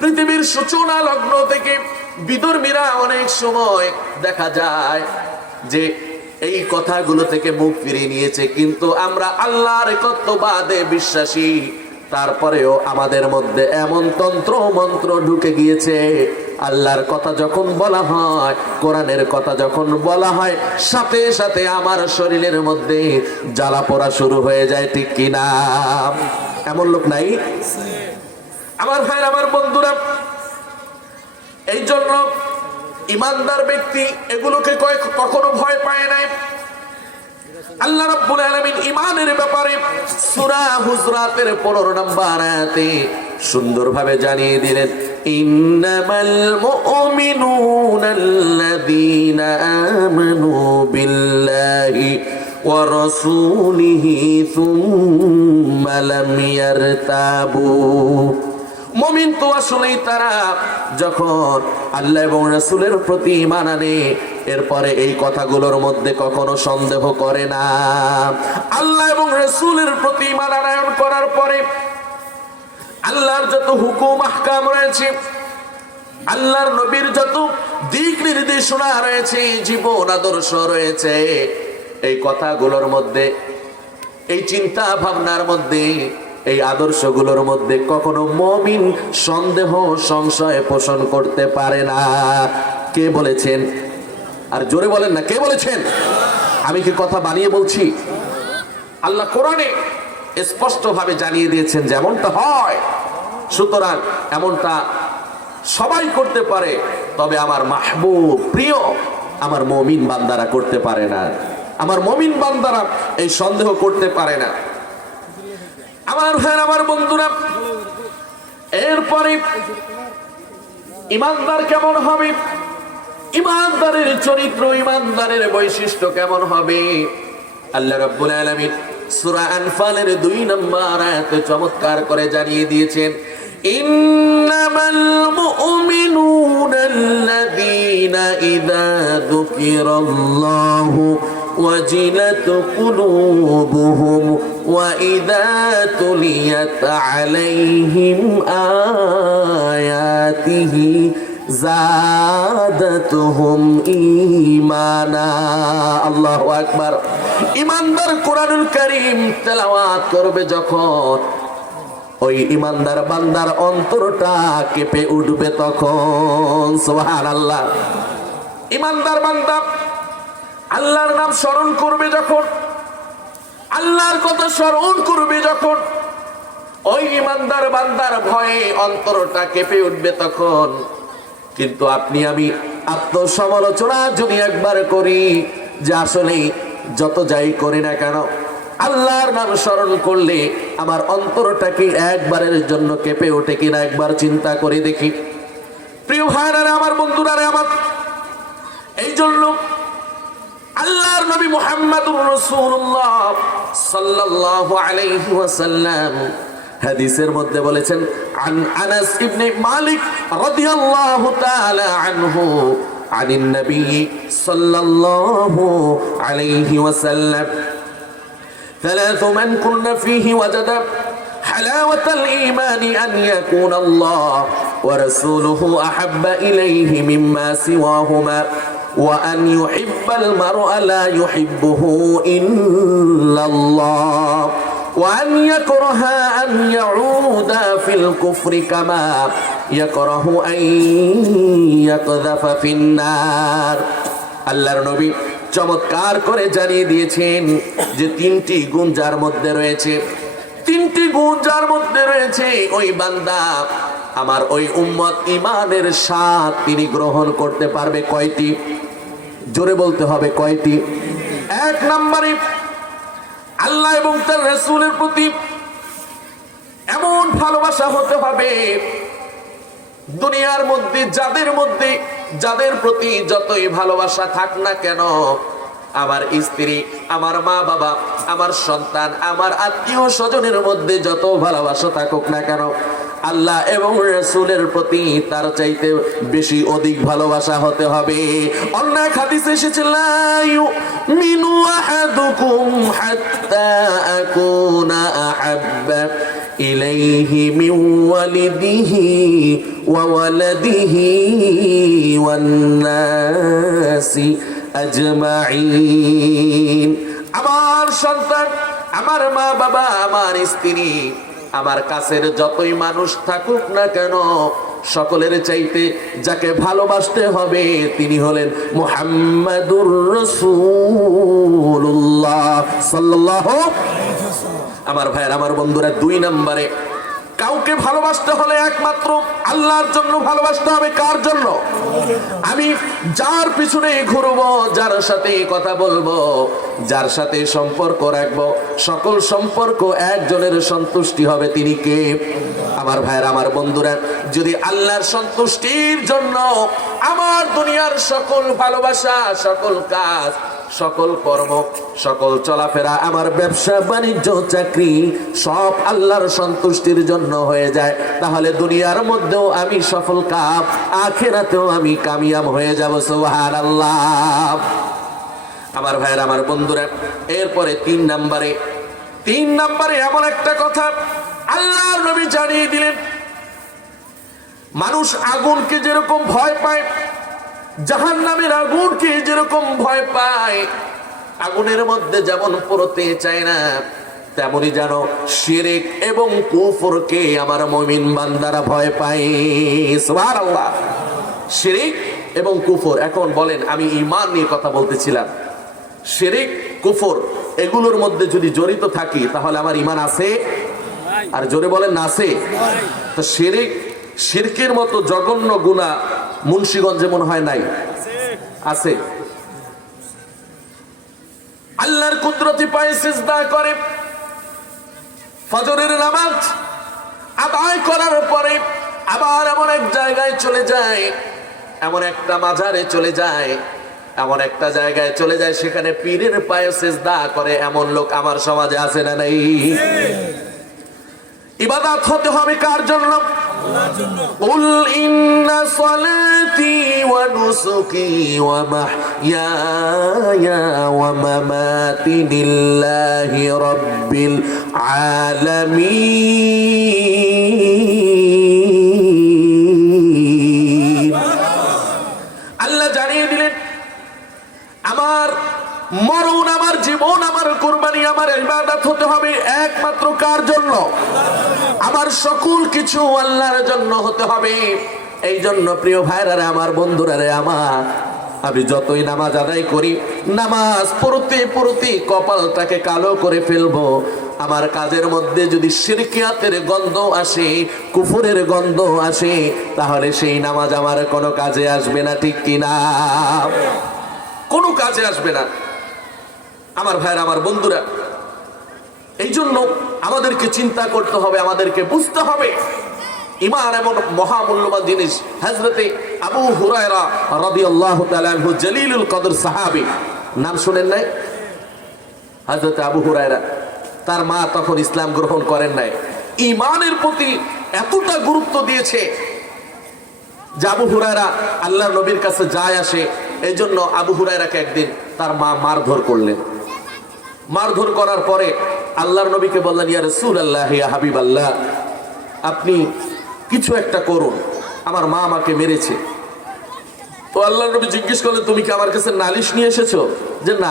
পৃথিবীর সূচনা লগ্ন থেকে বিধর্মীরা অনেক সময় দেখা যায় যে এই কথাগুলো থেকে মুখ ফিরিয়ে নিয়েছে, কিন্তু আমরা আল্লাহর একত্ববাদে বিশ্বাসী। তারপরেও আমাদের মধ্যে এমন তন্ত্র মন্ত্র ঢুকে গিয়েছে, আল্লাহর কথা যখন বলা হয়, কোরআনের কথা যখন বলা হয়, সাথে সাথে আমার শরীরের মধ্যে জ্বালা পোড়া শুরু হয়ে যায়, ঠিক কিনা? এমন লোক নাই? আমার ভাই, আমার বন্ধুরা, এই জন্য ইমানদার ব্যক্তি এগুলোকে কখনো ভয় পায় নাই। আল্লাহ রাব্বুল আলামিন ইমানের ব্যাপারে সূরা হুজরাতের 15 নম্বর আয়াতে সুন্দরভাবে জানিয়ে দিলেন, ইন্নামাল মুমিনুনা আল্লাযীনা আমানু বিল্লাহি ওয়া রাসূলিহি সুম্মা লাম ইয়ারতাবু। মুমিন তো আসলেই তারা যখন আল্লাহ এবং রাসূলের প্রতি ঈমান আনে, এরপরে এই কথাগুলোর মধ্যে কখনো সন্দেহ করে না। আল্লাহ এবং রাসূলের প্রতি ঈমান আনয়ন করার পরে আল্লাহর যত হুকুম আহকাম রয়েছে, আল্লাহর নবীর যত দিক নির্দেশনা রয়েছে, জীবন আদর্শ রয়েছে, এই কথাগুলোর মধ্যে, এই চিন্তা ভাবনার মধ্যে, এই আদর্শগুলোর মধ্যে কখনো মুমিন সন্দেহ সংশয় পোষণ করতে পারে না। কে বলেছেন? আর জোরে বলেন না, কে বলেছেন? আমি কি কথা বানিয়ে বলছি? আল্লাহ কোরআনে স্পষ্টভাবে জানিয়ে দিয়েছেন যেমনটা হয়। সুতরাং এমনটা সবাই করতে পারে, তবে আমার মাহবুব প্রিয় আমার মুমিন বান্দারা করতে পারে না। আমার মুমিন বান্দারা এই সন্দেহ করতে পারে না। আমার ভাই, আমার বন্ধুরা, এরপরে ইমানদার কেমন হবে, ইমানদারের চরিত্র, ইমানদারের বৈশিষ্ট্য কেমন হবে, আল্লাহ রাব্বুল আলামিন সূরা আনফালের 2 নম্বর আয়াতে চমৎকার করে জানিয়ে দিয়েছেন, ইন্নামাল মুমিনুনা আল্লাযীনা ইযা যুকিরাল্লাহু ওয়াজিলাত কুলুবুহুম ওয়া ইযা তুলিয়াত আলাইহিম আয়াতিহি যাদাতুহুম ঈমানা। আল্লাহু আকবার। ঈমানদার কোরআনুল কারীম তেলাওয়াত করবে যখন, ওই ঈমানদার বান্দার অন্তরটা কেঁপে উঠবে তখন। সুবহানাল্লাহ। ঈমানদার বান্দা আল্লাহর নাম স্মরণ করবে যখন, আল্লাহর কথা স্মরণ করবে যখন, ওই ঈমানদার বান্দার ভয়ে অন্তরটা কেঁপে উঠবে তখন। কিন্তু আপনি আমি আত্মসমালোচনা যদি একবার করি যে আসলে যত যাই করি না কেন, আল্লাহর নাম স্মরণ করলে আমার অন্তরটা কি একবারের জন্য কেঁপে ওঠে কিনা একবার চিন্তা করে দেখি। প্রিয় ভাইরা, আমার বন্ধুরা, আমার এই জন্য আল্লাহর নবী মুহাম্মদুর রাসূলুল্লাহ সাল্লাল্লাহু আলাইহি ওয়াসাল্লাম হাদিসের মধ্যে বলেছেন, আন আনাস ইবনে মালিক রাদিয়াল্লাহু তাআলা আনহু আনিন নবী সাল্লাল্লাহু আলাইহি ওয়াসাল্লাম ثلاث من كن فيه وجد حلاوة الإيمان أن يكون الله ورسوله أحب إليه مما سواهما وأن يحب المرء لا يحبه إلا الله وأن يكره أن يعود في الكفر كما يكره أن يقذف في النار. আল্লাহর নবী চমৎকার করে জানিয়ে দিয়েছেন যে 3টি গুণ যার মধ্যে রয়েছে, 3টি গুণ যার মধ্যে রয়েছে, ওই বান্দা আমার ওই উম্মত ঈমানের স্বাদ তিনি গ্রহণ করতে পারবে। কয়টি? জোরে বলতে হবে, কয়টি? 1 নম্বরে আল্লাহ এবং তার রাসূলের প্রতি এমন ভালোবাসা হতে হবে দুনিয়ার মধ্যে যাদের প্রতি যতই ভালোবাসা থাক না কেন, আমার স্ত্রী, আমার মা বাবা, আমার সন্তান, আমার আত্মীয় স্বজনের মধ্যে যত ভালোবাসা থাকুক না কেন, আল্লাহ এবং রাসূলের প্রতি তার চাইতে বেশি অধিক ভালোবাসা হতে হবে। অন্য এক হাদিসে এসেছে, লা ইউমিনু আহাদুকুম হাত্তা আকুনা আহাব্বা ইলাইহি মিন ওয়ালিদিহি ওয়া ওয়ালাদিহি ওয়ান নাসি আজমাইন। আমার সন্তান, আমার মা বাবা, আমার স্ত্রী, আমার কাছের যতই মানুষ থাকুক না কেন, সকলের চাইতে যাকে ভালোবাসতে হবে তিনি হলেন মুহাম্মাদুর রাসূলুল্লাহ সাল্লাল্লাহু আলাইহি ওয়াসাল্লাম। আমার ভাইয়ের, আমার বন্ধুরা, 2 নম্বরে কাউকে ভালোবাসতে হলে একমাত্র আল্লাহর জন্য ভালোবাসতে হবে। কার জন্য? আমি যার পিছনে ঘুরবো, যার সাথে কথা বলবো, যার সাথে সম্পর্ক রাখবো, সকল সম্পর্ক একজনের সন্তুষ্টি হবে, তিনি কে? আমার ভাইয়ের, আমার বন্ধুরা, যদি আল্লাহর সন্তুষ্টির জন্য আমার দুনিয়ার সকল ভালোবাসা, সকল কাজ, সকল কর্ম, সকল চলাফেরা, আমার ব্যবসা বাণিজ্য চাকরি সব আল্লাহর সন্তুষ্টির জন্য হয়ে যায়, তাহলে দুনিয়ার মধ্যেও আমি সফল কাম, আখিরাতেও আমি কামিয়াব হয়ে যাব। সুবহানাল্লাহ। আমার ভাইয়ের, আমার বন্ধুরা, এরপরে 3 নম্বরে এমন একটা কথা আল্লাহর নবী জানিয়ে দিলেন, মানুষ আগুনকে যেরকম ভয় পায়, জাহান্নামের আগুনকে যেরকম ভয় পায়, আগুনের মধ্যে যেমন পড়তে চায় না, তেমনি যেন শিরক এবং কুফরকে আমার মুমিন বান্দারা ভয় পায়। সুবহানাল্লাহ। শিরক এবং কুফর, এখন বলেন, আমি ঈমান নিয়ে কথা বলতেছিলাম, শিরক কুফর এগুলোর মধ্যে যদি জড়িত থাকি তাহলে আমার ঈমান আছে? আর জোরে বলেন, না আছে? তো শিরকের মতো জঘন্য গুনাহ মুন্সিগঞ্জে মনে হয় নাই? আছে। আল্লাহর কুদরতি পায়ে সিজদা করে ফজরের নামাজ আদায় করার পরে আবার এমন এক জায়গায় চলে যায়, এমন একটা মাজারে চলে যায়, এমন একটা জায়গায় চলে যায়, সেখানে পীরের পায়ে সিজদা করে এমন লোক আমার সমাজে আছে না নাই? ইবাদত হতে হবে কার জন্য? কুল ইন্না সলাতি ওয়া নুসুকি ওয়া মাহইয়ায়া ওয়া মামাতি লিল্লাহি রাব্বিল আলামিন। আল্লাহ জানিয়ে দিলেন, আমার মরণ, আমার জীবন, আমার কুরবানি, আমার ইবাদত হতে হবে একমাত্র কার জন্য? আমার সকল কিছু আল্লাহর জন্য হতে হবে। এই জন্য প্রিয় ভাইরা রে, আমার বন্ধুরা রে, আমি যতই নামাজ আদায় করি, নামাজ পড়তে পড়তে কপালটাকে কালো করে ফেলবো, আমার কাজের মধ্যে যদি শিরকিয়াতের গন্ধ আসে, কুফরের গন্ধ আসে, তাহলে সেই নামাজ আমার কোনো কাজে আসবে না। ঠিক কিনা? কোনো কাজে আসবে না। আমার ভাইরা, আমার বন্ধুরা, এই জন্য আমাদেরকে চিন্তা করতে হবে, আমাদেরকে বুঝতে হবে ঈমান এমন মহামূল্যবান জিনিস। হযরতে আবু হুরায়রা রাদিয়াল্লাহু তাআলা আনহু, জলিলুল কদর সাহাবী, নাম শুনেন নাই? হযরতে আবু হুরায়রা, তার মা তখন ইসলাম গ্রহণ করেন নাই, ঈমানের প্রতি এতটা গুরুত্ব দিয়েছে যে আবু হুরায়রা আল্লাহর নবীর কাছে যায় আসে। এই জন্য আবু হুরায়রাকে একদিন তার মা মারধর করলেন। মারধর করার পরে আল্লাহর নবীকে বললেন, ইয়া রাসূলুল্লাহ, ইয়া হাবিবাল্লাহ, আপনি কিছু একটা করুন, আমার মা আমাকে মেরেছে। তো আল্লাহর নবী জিজ্ঞেস করলেন, তুমি কি আমার কাছে নালিশ নিয়ে এসেছো? যে না,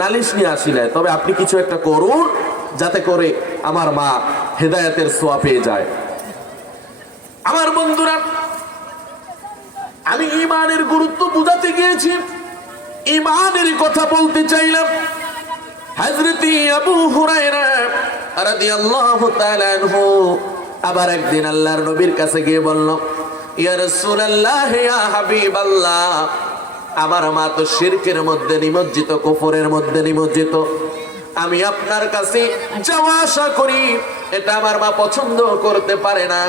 নালিশ নিয়ে আসি নাই, তবে আপনি কিছু একটা করুন যাতে করে আমার মা হেদায়েতের ছোঁয়া পেয়ে যায়। আমার বন্ধুরা, আমি ঈমানের গুরুত্ব বুঝাতে গিয়েছি, ঈমানের কথা বলতে চাইলাম। হযরত আবু হুরায়রা রাদিয়াল্লাহু তাআলা আনহু আবার একদিন আল্লাহর নবীর কাছে গিয়ে বলল, ইয়া রাসূলুল্লাহ, ইয়া হাবিবাল্লাহ, আমার মা তো শিরকের মধ্যে নিমজ্জিত, কুফরের মধ্যে নিমজ্জিত, আমি আপনার কাছে যাওয়া আসা করি, এটা আমার মা পছন্দ করতে পারে না।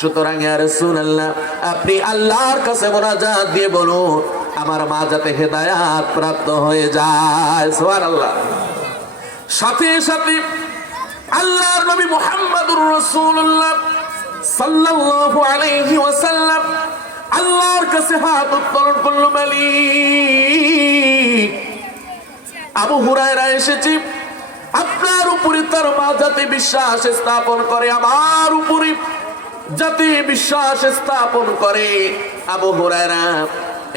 সুতরাং ইয়া রাসূলুল্লাহ আপনি আল্লাহর কাছে মুনাজাত দিয়ে বলুন আমার মা যাতে হেদায়াত প্রাপ্ত হয়ে যায়। সুবহানাল্লাহ। সাথে সাথে আল্লাহর নবী মুহাম্মদুর রাসূলুল্লাহ সাল্লাল্লাহু আলাইহি ওয়াসাল্লাম আল্লাহর কাছে হাত উত্তোলন করলো, মালিক আবু হুরায়রা এসেছে আপনার উপরে তার মা যাতে বিশ্বাস স্থাপন করে, আমার উপরে যাতে বিশ্বাস স্থাপন করে। আবু হুরায়রা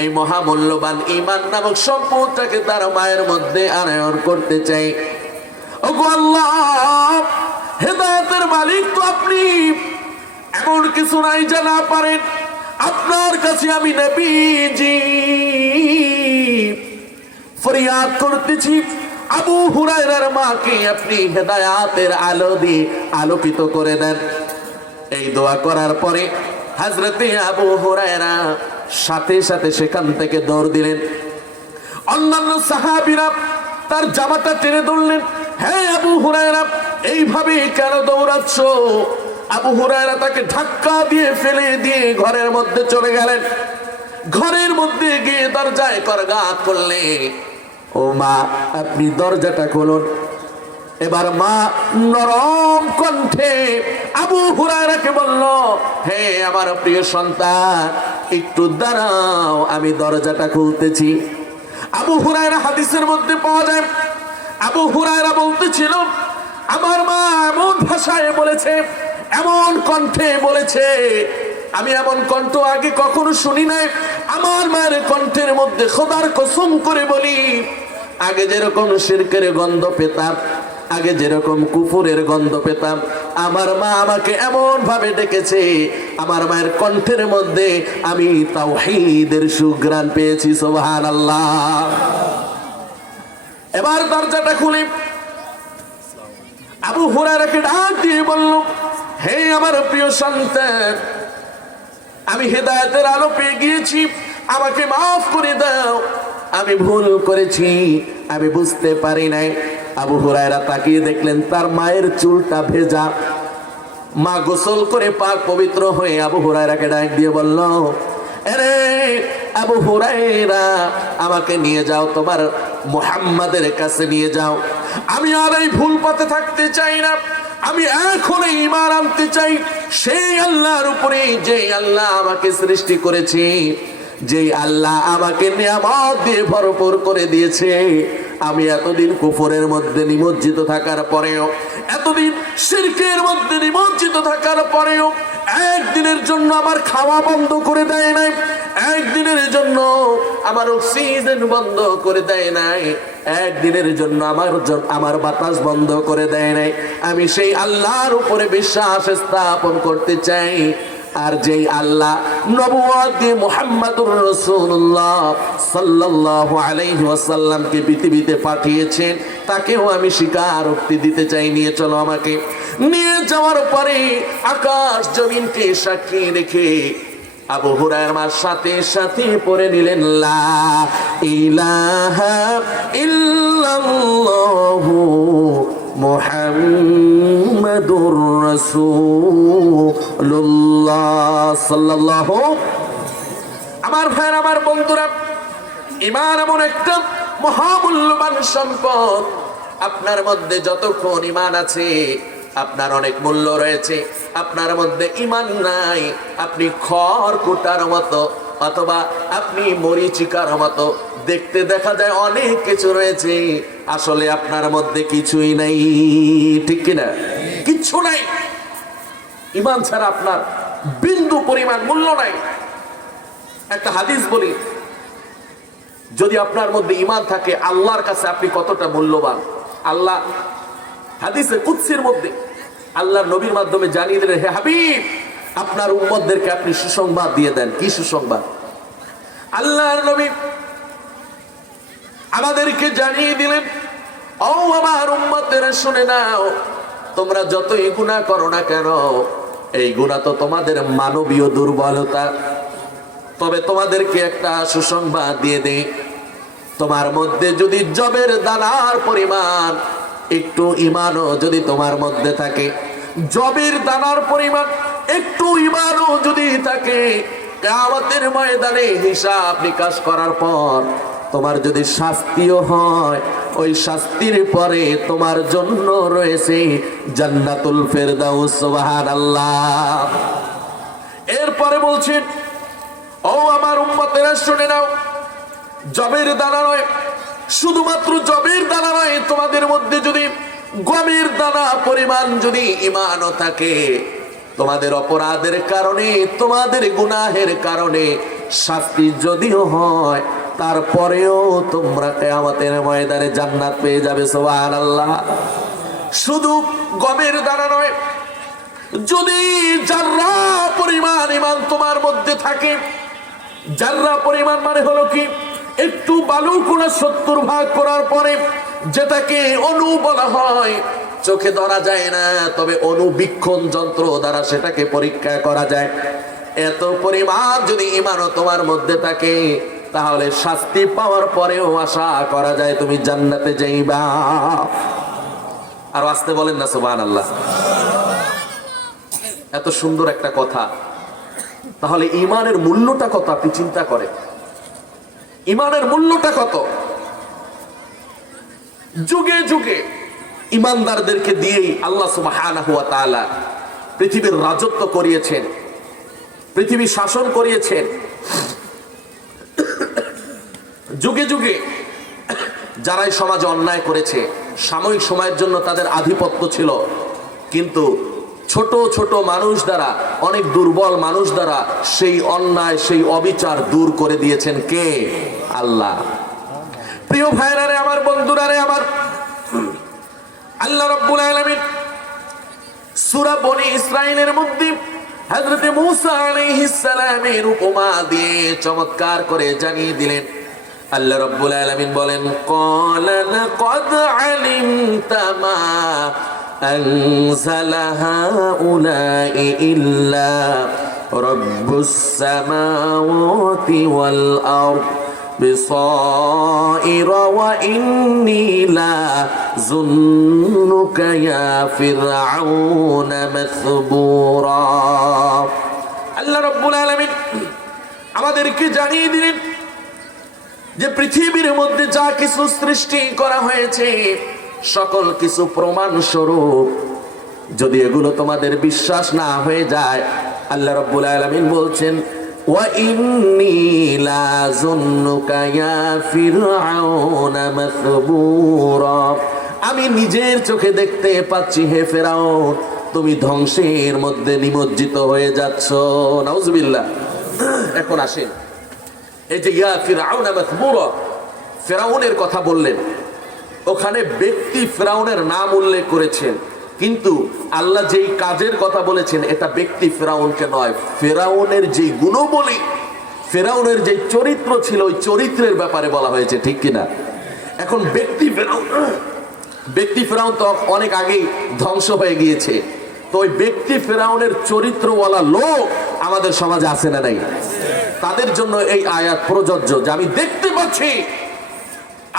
এই মহামূল্যবান ঈমান নামক সম্পদটাকে তার মায়ের মধ্যে আনয়ন করতে চাই। ওগো আল্লাহ, হেদায়েতের মালিক তো আপনি, এমন কিছু নাই যা না পারেন। আপনার কাছে আমি নবীজি ফরিয়াদ করতেছি, আবু হুরায়রার মাকে আপনি হেদায়াতের আলো দিয়ে আলোকিত করে দেন। এই দোয়া করার পরে হযরতে আবু হুরায়রা সাথে সাথে সেখান থেকে দৌড় দিলেন। অন্যান্য সাহাবীরা তার জামাটা টেনে ধরলেন, হ্যাঁ আবু হুরায়রা এইভাবে কেন দৌড়াচ্ছ? আবু হুরায়রা তাকে ধাক্কা দিয়ে ফেলে দিয়ে ঘরের মধ্যে চলে গেলেন। ঘরের মধ্যে গিয়ে দরজায় করঘাত করলে, ও মা আপনি দরজাটা খুলুন। এবার মা নরম কণ্ঠে আবু হুরায়রাকে বলল, হে আমার প্রিয় সন্তান একটু দাঁড়াও, আমি দরজাটা খুলতেছি। আবু হুরায়রা হাদিসের মধ্যে পাওয়া যায়, আবু হুরায়রা বলতেছিল আমার মা এমন ভাষায় বলেছে, এমন কণ্ঠে বলেছে, আমি এমন কণ্ঠ আগে কখনো শুনি নাই। আমার মায়ের কণ্ঠের মধ্যে খোদার কসম করে বলি, আগে যেরকম শিরকের গন্ধ পেতাম, আগে যেরকম কুফুরের গন্ধ পেতাম, আমার মা আমাকে এমন ভাবে ডেকেছে, আমার মায়ের কণ্ঠের মধ্যে আমি তাওহীদের সুঘ্রাণ পেয়েছি। সুবহানাল্লাহ। এবার দরজাটা খুলে আবু হুরায়রাকে ডাক দিয়ে বলল, হে আমার প্রিয় সন্তান, আমি হেদায়েতের আলো পেয়ে গিয়েছি, আমাকে মাফ করে দাও, আমি ভুল করেছি, আমি বুঝতে পারি নাই। আবু হুরায়রা তাকিয়ে দেখলেন তার মায়ের চুলটা ভেজা। মা গোসল করে পাক পবিত্র হয়ে আবু হুরায়রাকে ডাক দিয়ে বলল, আরে আবু হুরায়রা আমাকে নিয়ে যাও, তোমার মুহাম্মাদের কাছে নিয়ে যাও। আমি আর এই ভুল পথে থাকতে চাই না, আমি এখন ঈমান আনতে চাই সেই আল্লাহর উপরে, যে আল্লাহ আমাকে সৃষ্টি করেছে, যে আল্লাহ আমাকে নিয়ামত দিয়ে ভরপুর করে দিয়েছে। আমি এতদিন কুফরের মধ্যে নিমজ্জিত থাকার পরেও, এতদিন শিরকের মধ্যে নিমজ্জিত থাকার পরেও একদিনের জন্য আমার খাওয়া বন্ধ করে দেয় নাই, একদিনের জন্য আমার অক্সিজেন বন্ধ করে দেয় নাই, একদিনের জন্য আমার বাতাস বন্ধ করে দেয় নাই। আমি সেই আল্লাহর উপরে বিশ্বাস স্থাপন করতে চাই, আর যেই আল্লাহ নবুয়ত দিয়ে মুহাম্মদুর রাসূলুল্লাহ সাল্লাল্লাহু আলাইহি ওয়াসাল্লামকে পৃথিবীতে পাঠিয়েছেন, তাকেও আমি স্বীকারোক্তি দিতে চাই। নিয়ে চলো আমাকে। নিয়ে যাওয়ার পরে আকাশ জমিনকে সাক্ষী রেখে আবু হুরায়রার সাথে সাথে পড়ে নিলেন, লা ইলাহা ইল্লাল্লাহু মুহাম্মাদুর রাসূলুল্লাহ সাল্লাল্লাহু। আমার ভাইরা, আমার বন্ধুরা, ঈমান এমন একটা মহামূল্যবান সম্পদ। আপনার মধ্যে যতক্ষণ ঈমান আছে আপনার অনেক মূল্য রয়েছে। আপনার মধ্যে ঈমান নাই, আপনি খড়কুটার মতো অথবা আপনি মরিচিকার মতো, দেখতে দেখা যায় অনেক কিছু রয়েছে, আসলে আপনার মধ্যে কিছুই নাই। ঠিক কিনা? কিচ্ছু নাই। ঈমান ছাড়া আপনার বিন্দু পরিমাণ মূল্য নাই। একটা হাদিস বলি, যদি আপনার মধ্যে ঈমান থাকে আল্লাহর কাছে আপনি কতটা মূল্যবান। আল্লাহ হাদিসে কুদসির মধ্যে আল্লাহর নবীর মাধ্যমে জানিয়ে দিলেন, হে হাবিব আপনার উম্মতদেরকে আপনি সুসংবাদ দিয়ে দেন। কি সুসংবাদ? আল্লাহর নবী আমাদেরকে জানিয়ে দিলেন, ও আমার উম্মতেরা শুনে নাও, তোমরা যতই গুনাহ করো না কেন, এই গুনাহ তো তোমাদের মানবীয় দুর্বলতা, তবে তোমাদেরকে একটা সুসংবাদ দিয়ে দেই, তোমার মধ্যে যদি জবের দানার পরিমাণ একটু ঈমানও যদি তোমার মধ্যে থাকে, জবের দানার পরিমাণ একটু ঈমানও যদি থাকে, কিয়ামতের ময়দানে হিসাব নিকাশ করার পর তোমার যদি শাস্তিও হয়, ওই শাস্তির পরে তোমার জন্য রয়েছে জান্নাতুল ফেরদাউস। সুবহানাল্লাহ। এরপরে বলছেন, ও আমার উম্মতেরা শুনে নাও, জবের দানা নয়, শুধুমাত্র জবের দানা নয়, তোমাদের মধ্যে যদি গমের দানা পরিমাণ যদি ঈমানও থাকে, তোমাদের অপরাধের কারণে, তোমাদের গুনাহের কারণে শাস্তি যদিও হয়, তারপরেও তোমরা কিয়ামতের ময়দানে জান্নাত পেয়ে যাবে। সুবহানাল্লাহ। শুধু গমের দানা নয়, যদি জাররা পরিমাণ ঈমান তোমার মধ্যে থাকে, জাররা পরিমাণ মানে হলো কি, একটু বালু কোনা 70 ভাগ করার পরে যেটাকে অণু বলা হয়, চোখে ধরা যায় না, তবে অণুবীক্ষণ যন্ত্র দ্বারা সেটাকে পরীক্ষা করা যায়। এত পরিমাণ যদি ঈমানও তোমার মধ্যে থাকে, তাহলে শাস্তি পাওয়ার পরেও আশা করা যায় তুমি জান্নাতে যাইবা। আর আসতে বলেন না সুবহানাল্লাহ। এত সুন্দর একটা কথা। তাহলে ঈমানের মূল্যটা কত আপনি চিন্তা করেন। ঈমানের মূল্যটা কত? যুগে যুগে ঈমানদারদেরকে দিয়েই আল্লাহ সুবহানাহু ওয়া তাআলা পৃথিবীর রাজত্ব করিয়েছেন, পৃথিবী শাসন করিয়েছেন। যুগে যুগে যারাই সমাজে অন্যায় করেছে, সাময়িক সময়ের জন্য তাদের আধিপত্য ছিল, কিন্তু ছোট ছোট মানুষ দ্বারা, অনেক দুর্বল মানুষ দ্বারা সেই অন্যায়, সেই অবিচার দূর করে দিয়েছেন কে? আল্লাহ। প্রিয় ভাইরা রে আমার, বন্ধুরা রে আমার, আল্লাহ রাব্বুল আলামিন সূরা বনী ইসরাঈলের মধ্যে হযরত মূসা আলাইহিস সালামের উপমা দিয়ে চমৎকার করে জানিয়ে দিলেন। আল্লাহ রাব্বুল আলামিন বলেন, ক্বালা লাকাদ আলিমতা মা আনজালা হাউলাই ইল্লা রাব্বুস সামাওয়াতি ওয়াল আরদ بصائر وإني لأظنك يا فرعون مثبورا। আল্লাহ রাব্বুল আলামিন আমাদেরকে জানিয়ে দিলেন যে পৃথিবীর মধ্যে যা কিছু সৃষ্টি করা হয়েছে, সকল কিছু প্রমাণ স্বরূপ। যদি এগুলো তোমাদের বিশ্বাস না হয়ে যায়, আল্লাহ রাব্বুল আলামিন বলছেন, وَإِنِّي لَأَظُنُّكَ يَا فِرْعَوْنَ مَثْبُورًا। আমি নিজের চোখে দেখতে পাচ্ছি হে ফেরাউন, তুমি ধ্বংসের মধ্যে নিমজ্জিত হয়ে যাচ্ছ। নাউজুবিল্লাহ। এখন আসেন, এই যে ইয়া ফিরআউন মাথবুরা, ফেরাউনের কথা বললেন, ওখানে ব্যক্তি ফেরাউনের নাম উল্লেখ করেছেন, কিন্তু আল্লাহ যেই কাজের কথা বলেছেন এটা ব্যক্তি ফেরাউনকে নয়, ফেরাউনের যে গুণবলী, ফেরাউনের যে চরিত্র ছিল, ওই চরিত্রের ব্যাপারে বলা হয়েছে, ঠিক কিনা? এখন ব্যক্তি ফেরাউন তো অনেক আগেই ধ্বংস হয়ে গিয়েছে, তো ওই ব্যক্তি ফেরাউনের চরিত্রওয়ালা লোক আমাদের সমাজে আছে না নাই? তাদের জন্য এই আয়াত প্রযোজ্য, যে আমি দেখতে পাচ্ছি,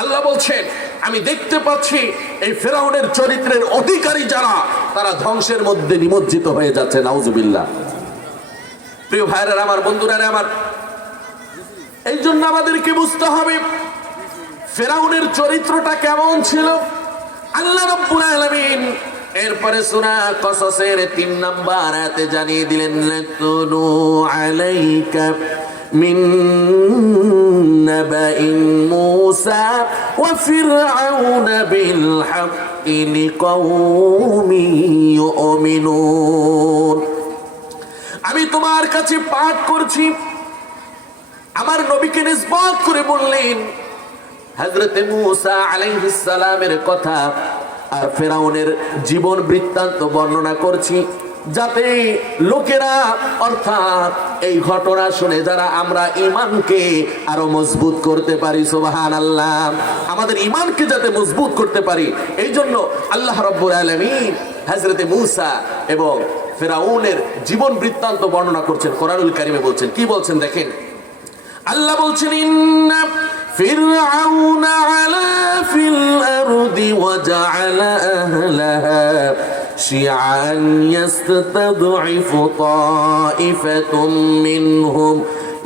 আল্লাহ বলছেন আমি দেখতে পাচ্ছি এই ফেরাউনের চরিত্রের অধিকারী যারা, তারা ধ্বংসের মধ্যে নিমজ্জিত হয়ে যাচ্ছে। নাউজুবিল্লাহ। প্রিয় ভাইরা আমার, বন্ধুরা আমার, এই জন্য আমাদেরকে বুঝতে হবে ফেরাউনের চরিত্রটা কেমন ছিল। আল্লাহ রাব্বুল আলামিন এরপরে সূরা কসসের 3 নম্বর আয়াতে জানিয়ে দিলেন, লাতুলু আলাইকা মিন নাবাইন মূসা ওয়া ফিরআউন বিল হাক্কি লিকাওমিন ইউমিনুন। আমি তোমার কাছে পাঠ করছি, আমার নবীকে নিসবত করে বললেন হযরত মূসা আলাইহিস সালামের কথা আর ফেরাউনের জীবন বৃত্তান্ত বর্ণনা করছি, যাতে লোকেরা, অর্থাৎ এই ঘটনা শুনে যারা আমরা ঈমানকে আরো মজবুত করতে পারি। সুবহানাল্লাহ। আমাদের ঈমানকে যাতে মজবুত করতে পারি, এই জন্য আল্লাহ রাব্বুল আলামিন হযরত মূসা এবং ফেরাউনের জীবন বৃত্তান্ত বর্ণনা করছেন, কোরআনুল কারীমে বলছেন। কি বলছেন দেখেন, আল্লাহ বলছেন, ইন্না ফিরআউনা আলা ফিল আরদি ওয়া জাআলা আহলাহা شيعا يستضعف طائفة منهم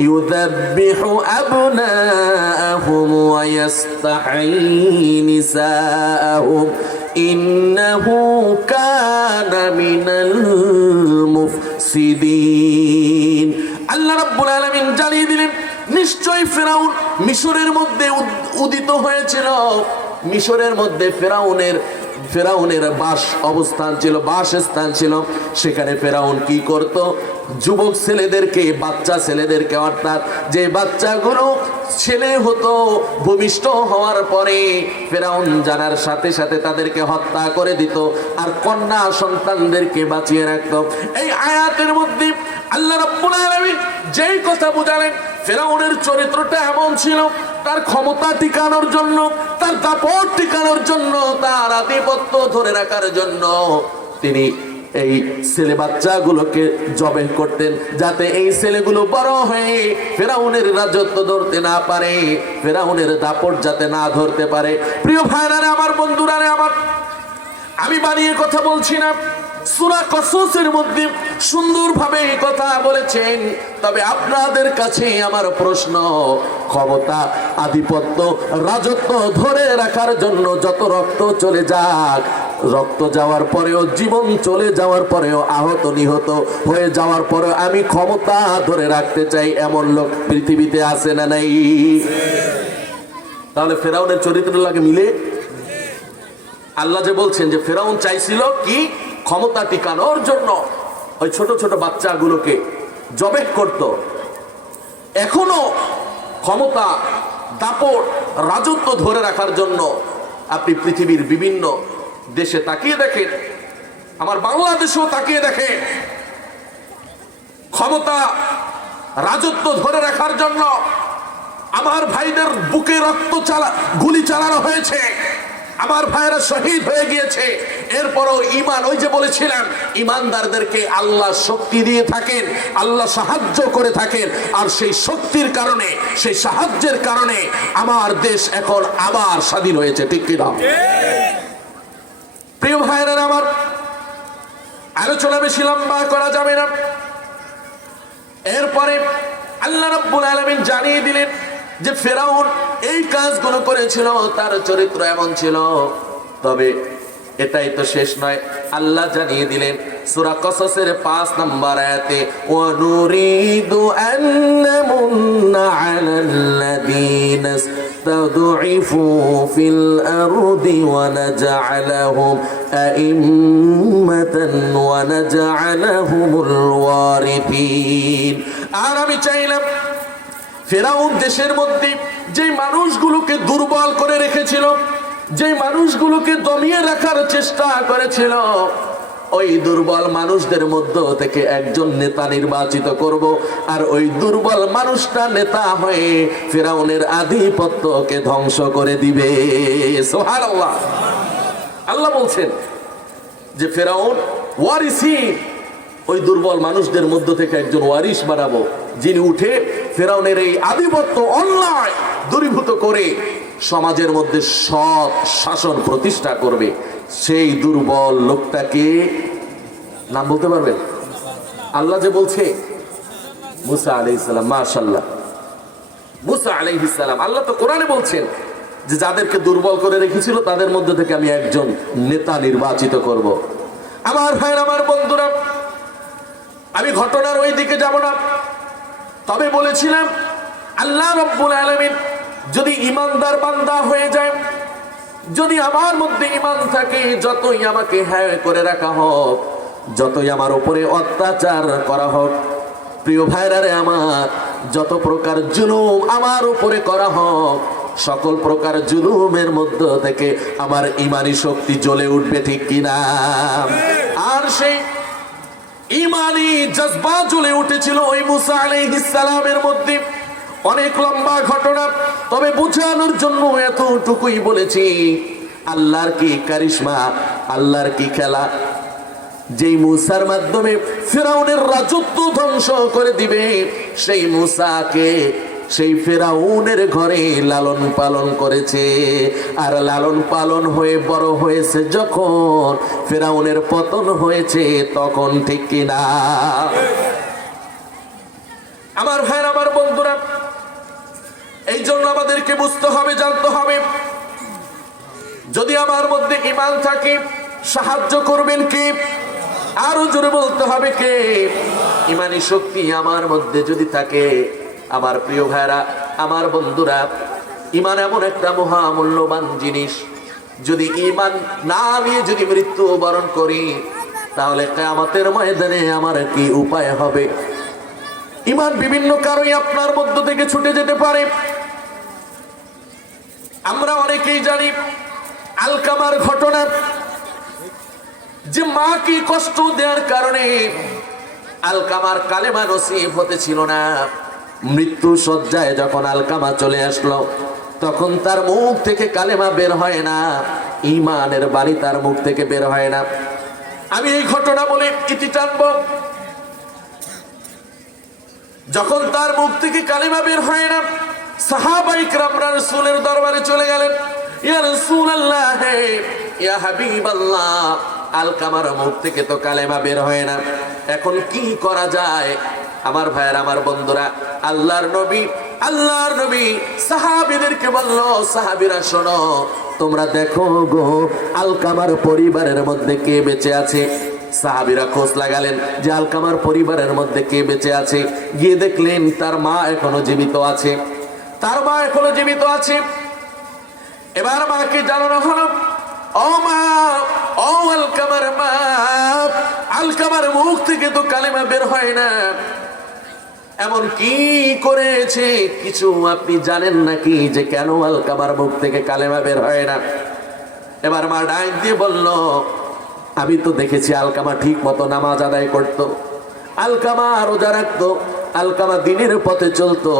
يذبح أبناءهم ويستحيي نساءهم إنه كان من المفسدين আল্লাহ রাব্বুল আলামিন জানিয়ে দিলেন নিশ্চয় ফিরাউন মিশরের মধ্যে উদিত হয়েছিল। মিশরের মধ্যে ফেরাউনের বাসস্থান ছিল। সেখানে ফেরাউন কি করত? যুবক ছেলেদেরকে, বাচ্চা ছেলেদেরকে, অর্থাৎ যে বাচ্চাগুলো ছেলে হতো ভূমিষ্ঠ হওয়ার পরে ফেরাউন জানার সাথে সাথে তাদেরকে হত্যা করে দিত, আর কন্যা সন্তানদেরকে বাঁচিয়ে রাখত। এই আয়াতের মধ্যে আল্লাহ রাব্বুল আলামিন যেই কথা বুঝালেন, ফেরাউনের চরিত্রটা এমন ছিল, তার ক্ষমতা টিকানোর জন্য, তার দাপট টিকানোর জন্য, তার আধিপত্য ধরে রাখার জন্য তিনি এই ছেলে বাচ্চাগুলোকে জবেহ করতেন, যাতে এই ছেলেগুলো বড় হয়ে ফেরাউনের রাজত্ব ধরতে না পারে, ফেরাউনের দাপট যাতে না ধরতে পারে। প্রিয় ভাইরা আমার, বন্ধুরা আমার, আমি বানিয়ে কথা বলছি না। সূরা কসসের মধ্যে সুন্দরভাবে এই কথা বলেছেন। তবে আপনাদের কাছে আমার প্রশ্ন, ক্ষমতা, আধিপত্য, রাজত্ব ধরে রাখার জন্য যত রক্ত চলে যাক, রক্ত যাওয়ার পরেও, জীবন চলে যাওয়ার পরেও, আহত নিহত হয়ে যাওয়ার পরেও আমি ক্ষমতা ধরে রাখতে চাই, এমন লোক পৃথিবীতে আছে না নাই? তাহলে ফেরাউনের চরিত্র লাগে মিলে? আল্লাহ যে বলছেন যে ফেরাউন চাইছিল কি? ক্ষমতা টিকানোর জন্য ওই ছোট ছোট বাচ্চাগুলোকে জবেহ করত। এখনো ক্ষমতা, দাপট, রাজত্ব ধরে রাখার জন্য আপনি পৃথিবীর বিভিন্ন দেশে তাকিয়ে দেখেন, আমার বাংলাদেশেও তাকিয়ে দেখেন, ক্ষমতা, রাজত্ব ধরে রাখার জন্য আমার ভাইদের বুকে গুলি চালানো হয়েছে, আমার ভাইরা শহীদ হয়ে গিয়েছে। এরপরও ঈমান, ওই যে বলেছিলাম, ঈমানদারদেরকে আল্লাহ শক্তি দিয়ে থাকেন, আল্লাহ সাহায্য করে থাকেন, আর সেই শক্তির কারণে, সেই সাহায্যের কারণে আমার দেশ এখন আবার স্বাধীন হয়েছে। ঠিক কি না? প্রিয় ভাইরা আমার, আলোচনা বেশি লম্বা করা যাবে না। এরপরে আল্লাহ রাব্বুল আলামিন জানিয়ে দিলেন যে ফেরাউন এই কাজগুলো করেছিল, তার চরিত্র এমন ছিল। তবে এটাই তো শেষ নয়, আল্লাহ জানিয়ে দিলেন সূরা কসসের 5 নম্বর আয়াতে, ওয়া নুরিদু আন নামুন্না আলাল্লাযীনা ইসতাদউফু ফিল আরদি ওয়া নাজআলাহুম আইম্মাতান ওয়া নাজআলাহুমুল ওয়ারিথিন। আর আমি চাইলাম ফেরাউন দেশের মধ্যে যে মানুষগুলোকে দুর্বল করে রেখেছিল, যে মানুষগুলোকে দমিয়ে রাখার চেষ্টা করেছিল, ওই দুর্বল মানুষদের মধ্য থেকে একজন নেতা নির্বাচিত করব, আর ওই দুর্বল মানুষটা নেতা হয়ে ফেরাউনের আধিপত্যকে ধ্বংস করে দিবে। সুবহানাল্লাহ। আল্লাহ বলছেন যে ফেরাউন ওয়ারিসি, ওই দুর্বল মানুষদের মধ্য থেকে একজন ওয়ারিস বানাবো, যিনি উঠে ফেরাউনের এই আধিপত্য, অন্যায় দূরীভূত করে সমাজের মধ্যে সৎ শাসন প্রতিষ্ঠা করবে। সেই দুর্বল লোকটাকে নাম বলতে পারবেন? আল্লাহ যে বলছে মুসা আলাইহিস সালাম, মাশাআল্লাহ, মুসা আলাইহিস সালাম। আল্লাহ তো কোরআনে বলছেন যে যাদেরকে দুর্বল করে রেখেছিল তাদের মধ্যে থেকে আমি একজন নেতা নির্বাচিত করব। আমার ভাইরা, আমার বন্ধুরা, আমি ঘটনার ওই দিকে যাব না। তবে বলেছিলাম আল্লাহ রাব্বুল আলামিন যদি ঈমানদার বান্দা হয়ে যায়, যদি আমার মধ্যে ঈমান থাকে, যতই আমাকে হ্যায় করে রাখা হোক, যতই আমার উপরে অত্যাচার করা হোক, প্রিয় ভাইরা রে আমার, যত প্রকার জুলুম আমার উপরে করা হোক, সকল প্রকার জুলুমের মধ্য থেকে আমার ঈমানি শক্তি জ্বলে উঠবে। ঠিক কিনা? আর সেই ঈমানি জজবা জ্বলে উঠেছিল ওই মুসা আলাইহিস সালামের মধ্যে। অনেক লম্বা ঘটনা, তবে বোঝানোর জন্য এতটুকুই বলেছি। আল্লাহর কি কারিশমা, আল্লাহর কি খেলা, যেই মুসার মাধ্যমে ফিরআউনের রাজত্ব ধ্বংস করে দিবে, সেই মুসাকে সেই ফেরাউনের ঘরে লালন পালন করেছে। আর লালন পালন হয়ে বড় হয়েছে যখন ফেরাউনের পতন হয়েছে তখন, ঠিক কিনা? আমার ভাইয়ের, আমার বন্ধুরা, এই জন্য আমাদেরকে বুঝতে হবে, জানতে হবে, যদি আমার মধ্যে ঈমান থাকে সাহায্য করবেন কে? আরো জোরে বলতে হবে কে? ঈমানী শক্তি আমার মধ্যে যদি থাকে, আমার প্রিয় ভাইরা, আমার বন্ধুরা, ঈমান এমন একটা মহামূল্যবান জিনিস। যদি ঈমান না নিয়ে যদি মৃত্যু বরণ করি, তাহলে কিয়ামতের ময়দানে আমার কি উপায় হবে? ঈমান বিভিন্ন কারণে আপনার মধ্য থেকে ছুটে যেতে পারে। আমরা অনেকেই জানি আলকামার ঘটনা, যে মা কি কষ্ট দেওয়ার কারণে আলকামার কালেমা নসিব হতে ছিল না। মৃত্যু শয্যায় যখন আলকামা চলে আসলো, তখন তার মুখ থেকে কালেমা বের হয় না, ঈমানের বাণী তার মুখ থেকে বের হয় না। আমি এই ঘটনা বলে ইতি টানব। যখন তার মুখ থেকে কালেমা বের হয় না, সাহাবায়ে কিরামরা রাসূলের দরবারে চলে গেলেন। ইয়া রাসূলুল্লাহ, ইয়া হাবিবাল্লাহ, আলকামার মুখ থেকে তো কালেমা বের হয় না, এখন কি করা যায়? আমার ভাইয়ের, আমার বন্ধুরা, আল্লাহর নবী সাহাবীদেরকে বলল, সাহাবীরা শোনো, তোমরা দেখো গো আলকামার পরিবারের মধ্যে কে বেঁচে আছে। সাহাবীরা খোঁজ লাগালেন যে আলকামার পরিবারের মধ্যে কে বেঁচে আছে। গিয়ে দেখলেন তার মা এখনো জীবিত আছে, তার মা এখনো জীবিত আছে। এবার মাকে জানানো হলো, ও মা, ও আলকামার মা, আলকামার মুখ থেকে তো কালেমা বের হয় না, এমন কি করেছে? কিছু আপনি জানেন নাকি যে কেন আলকামার মুখ থেকে কালেমা বের হয় না? এবার মা ডাক দিয়ে বলল, আমি তো দেখেছি আলকামা ঠিক মতো নামাজ আদায় করত, আলকামা রোজা রাখতো, আলকামা দিনের পথে চলতো,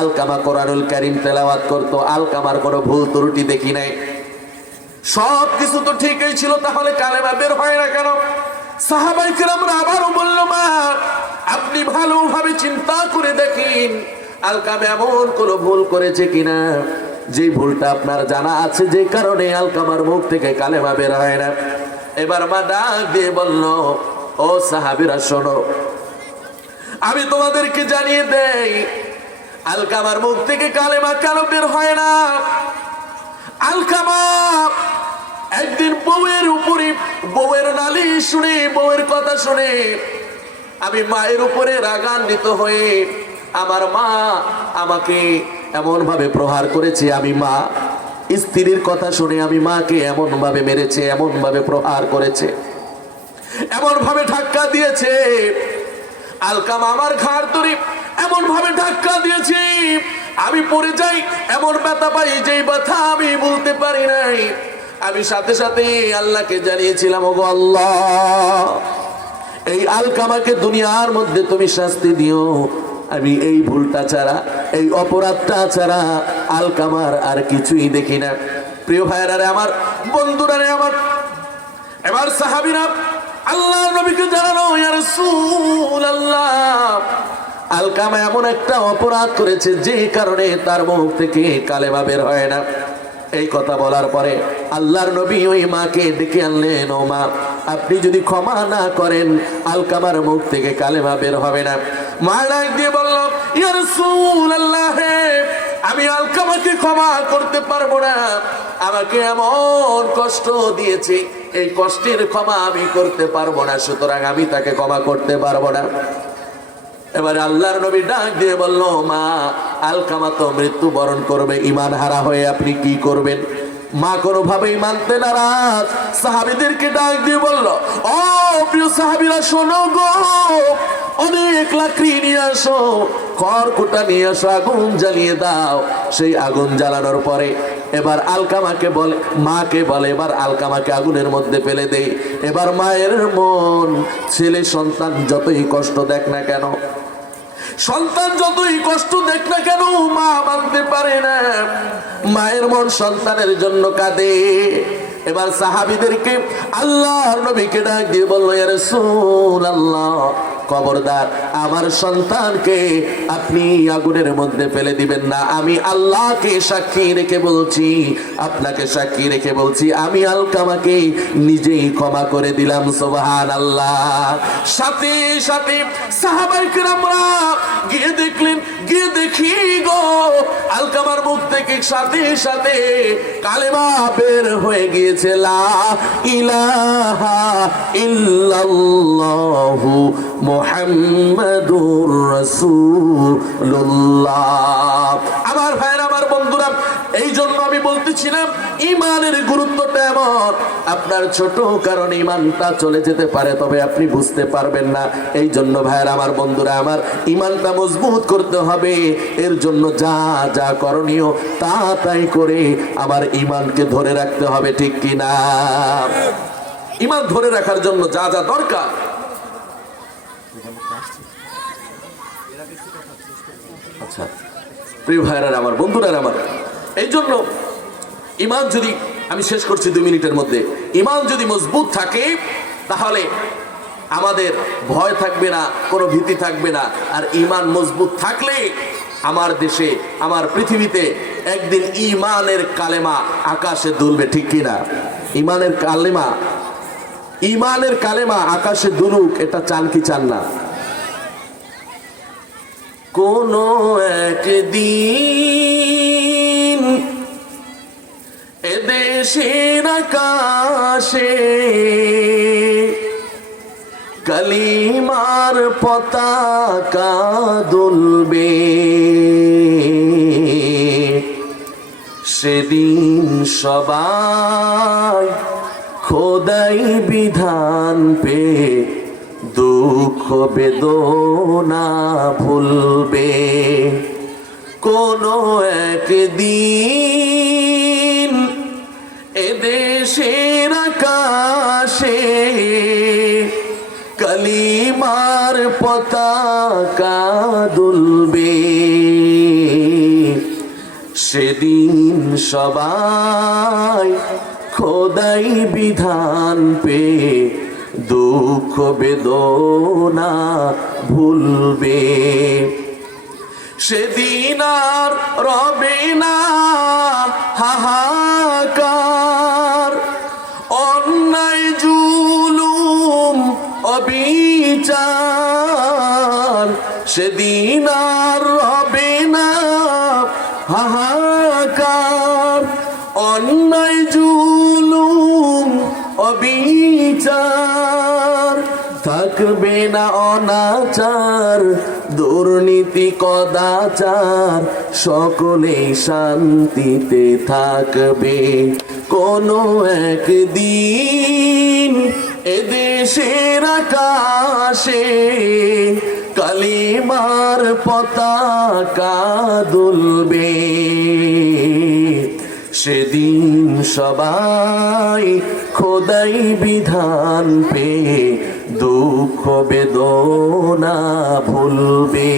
আলকামা কোরআনুল কারীম তেলাওয়াত করতো, আলকামার কোনো ভুল ত্রুটি দেখি নাই, সব কিছু তো ঠিকই ছিল, তাহলে কালেমা বের হয় না কেন? সাহাবায়ে কিরামরা আবারও বলল, মা আপনি ভালোভাবে চিন্তা করে দেখেন আলকামা এমন কোনো ভুল করেছে কিনা, যে ভুলটা আপনার জানা আছে, যে কারণে আলকামার মুখ থেকে কালেমা বের হয় না। এবার মা ডাক দিয়ে বলল, ও সাহাবীরা শোনো, আমি তোমাদেরকে জানিয়ে দেই আলকামার মুখ থেকে কালেমা কেন বের হয় না। আলকামা একদিন বউয়ের উপরে, বউয়ের নালিশ শুনে, বউয়ের কথা শুনে, আমি মায়ের উপরে রাগান্বিত হয়ে, আমার মা আমাকে এমন ভাবে প্রহার করেছে, আমি মা, স্ত্রীর কথা শুনে আমি মাকে এমন ভাবে মেরেছে, এমন ভাবে প্রহার করেছে, এমন ভাবে ধাক্কা দিয়েছে, আলকামা আমার ঘাড় ধরে এমন ভাবে ধাক্কা দিয়েছে, আমি পড়ে যাই, এমন ব্যথা পাই যেই ব্যথা আমি বলতে পারি নাই। আমি সাথে সাথে আল্লাহকে জানিয়েছিলাম, ওগো আল্লাহ, এই আলকামাকে দুনিয়ার মধ্যে তুমি শাস্তি দিও, আমি এই ভুলটা ছাড়া, এই অপরাধটা ছাড়া আলকামার আর কিছুই দেখি না। প্রিয় ভাইরা রে, আমার বন্ধুরা রে আমার, এবার সাহাবীরা আল্লাহর নবীকে জানালো, ইয়া রাসূলুল্লাহ, আলকামা এমন একটা অপরাধ করেছে যে কারণে তার মুখ থেকে কালেমা বের হয় না। এই কথা বলার পরে আল্লাহর নবী ওই মাকে ডেকে আনলেন, ও মা, আপনি যদি ক্ষমা না করেন আলকামার মুখ থেকে কালেমা বের হবে না। মা ডাক দিয়ে বলল, ইয়া রাসূলুল্লাহ, আমি আলকামাকে ক্ষমা করতে পারবো না, আমাকে এমন কষ্ট দিয়েছে, এই কষ্টের ক্ষমা আমি করতে পারবো না, সুতরাং আমি তাকে ক্ষমা করতে পারবো না। এবারে আল্লাহর নবী ডাক দিয়ে বলল, মা, আলকামা তো মৃত্যু বরণ করবে, ঈমান হারা হয়ে আপনি কি করবেন? মা কোনোভাবেই মানতে নারাজ। সাহাবীদেরকে ডাক দিয়ে বলল, ও প্রিয় সাহাবীরা শোনো গো, অনেক লাকড়ি নিয়ে আসো, খড়কুটা নিয়ে আসো, আগুন জ্বালিয়ে দাও। সেই আগুন জ্বালানোর পরে এবার আলকামাকে বলে, মাকে বলে, এবার আলকামাকে আগুনের মধ্যে ফেলে দেই। এবার মায়ের মন, ছেলে সন্তান যতই কষ্ট দেখ না কেন, সন্তান যতই কষ্ট দেখ না কেন, মা মানতে পারে না, মায়ের মন সন্তানের জন্য কাঁদে। এবার সাহাবীদেরকে আল্লাহর নবীকে ডাক দিয়ে বলল, ইয়া রাসূলুল্লাহ, খবরদার আমার সন্তানকে আপনি আগুনের মধ্যে ফেলে দিবেন না। আমি আল্লাহকে সাক্ষী রেখে বলছি, আপনাকে সাক্ষী রেখে বলছি, আমি আলকামাকে নিজেই ক্ষমা করে দিলাম। সুবহানাল্লাহ। সাথে সাথে সাহাবায়ে কেরামরা গিয়ে দেখলেন, গিয়ে দেখি গো আলকামার মুখ থেকে সাথে সাথে কালেমা বের হয়ে গিয়েছে, লা ইলাহা ইল্লাল্লাহু মুহাম্মাদুর রাসূলুল্লাহ। আমার ভাইরা, আমার বন্ধুরা, এই জন্য আমি বলতেছিলাম ইমানের গুরুত্বটা এমন, আপনার ছোট কারণে ইমানটা চলে যেতে পারে, তবে আপনি বুঝতে পারবেন না। এই জন্য ভাইরা, আমার বন্ধুরা, আমার ইমানটা মজবুত করতে হবে। এর জন্য যা যা করণীয় তা তাই করে আমার ইমানকে ধরে রাখতে হবে, ঠিক কিনা? ইমান ধরে রাখার জন্য যা যা দরকার, আচ্ছা প্রিয় ভাইরা, আমার বন্ধুরা, আমার এই জন্য ইমান যদি, আমি শেষ করছি 2 মিনিটের মধ্যে, ইমান যদি মজবুত থাকে তাহলে আমাদের ভয় থাকবে না, কোনো ভীতি থাকবে না। আর ইমান মজবুত থাকলে আমার দেশে, আমার পৃথিবীতে একদিন ইমানের কালেমা আকাশে দুলবে, ঠিক কিনা? ইমানের কালেমা, ইমানের কালেমা আকাশে দুলুক, এটা চান কি চান না? কোন একদিন এদেশের আকাশে কালিমার পতাকা দুলবে, সেদিন সবাই খোদাই বিধান পে দুঃখ বেদনা ভুলবে। কোন একদিন এদেশের আকাশে কালিমার পতাকা দুলবে, সেদিন সবাই খোদাই বিধান পে দুঃখ বেদনা ভুলবে। সেদিন আর রবে না হাহাকার, অন্যায় জুলুম অবিচার, সেদিন আর রবে না হাহাকার, অন্যায় জুলুম অবিচার, থাকবে না অনাচার দুর্নীতি কদাচার, সকলেই শান্তিতে থাকবে। কোন একদিন এদেশের আকাশে কালিমার পতাকা দুলবে, সেদিন সবাই খোদাই বিধান পে দুঃখ বেদনা ভুলবে।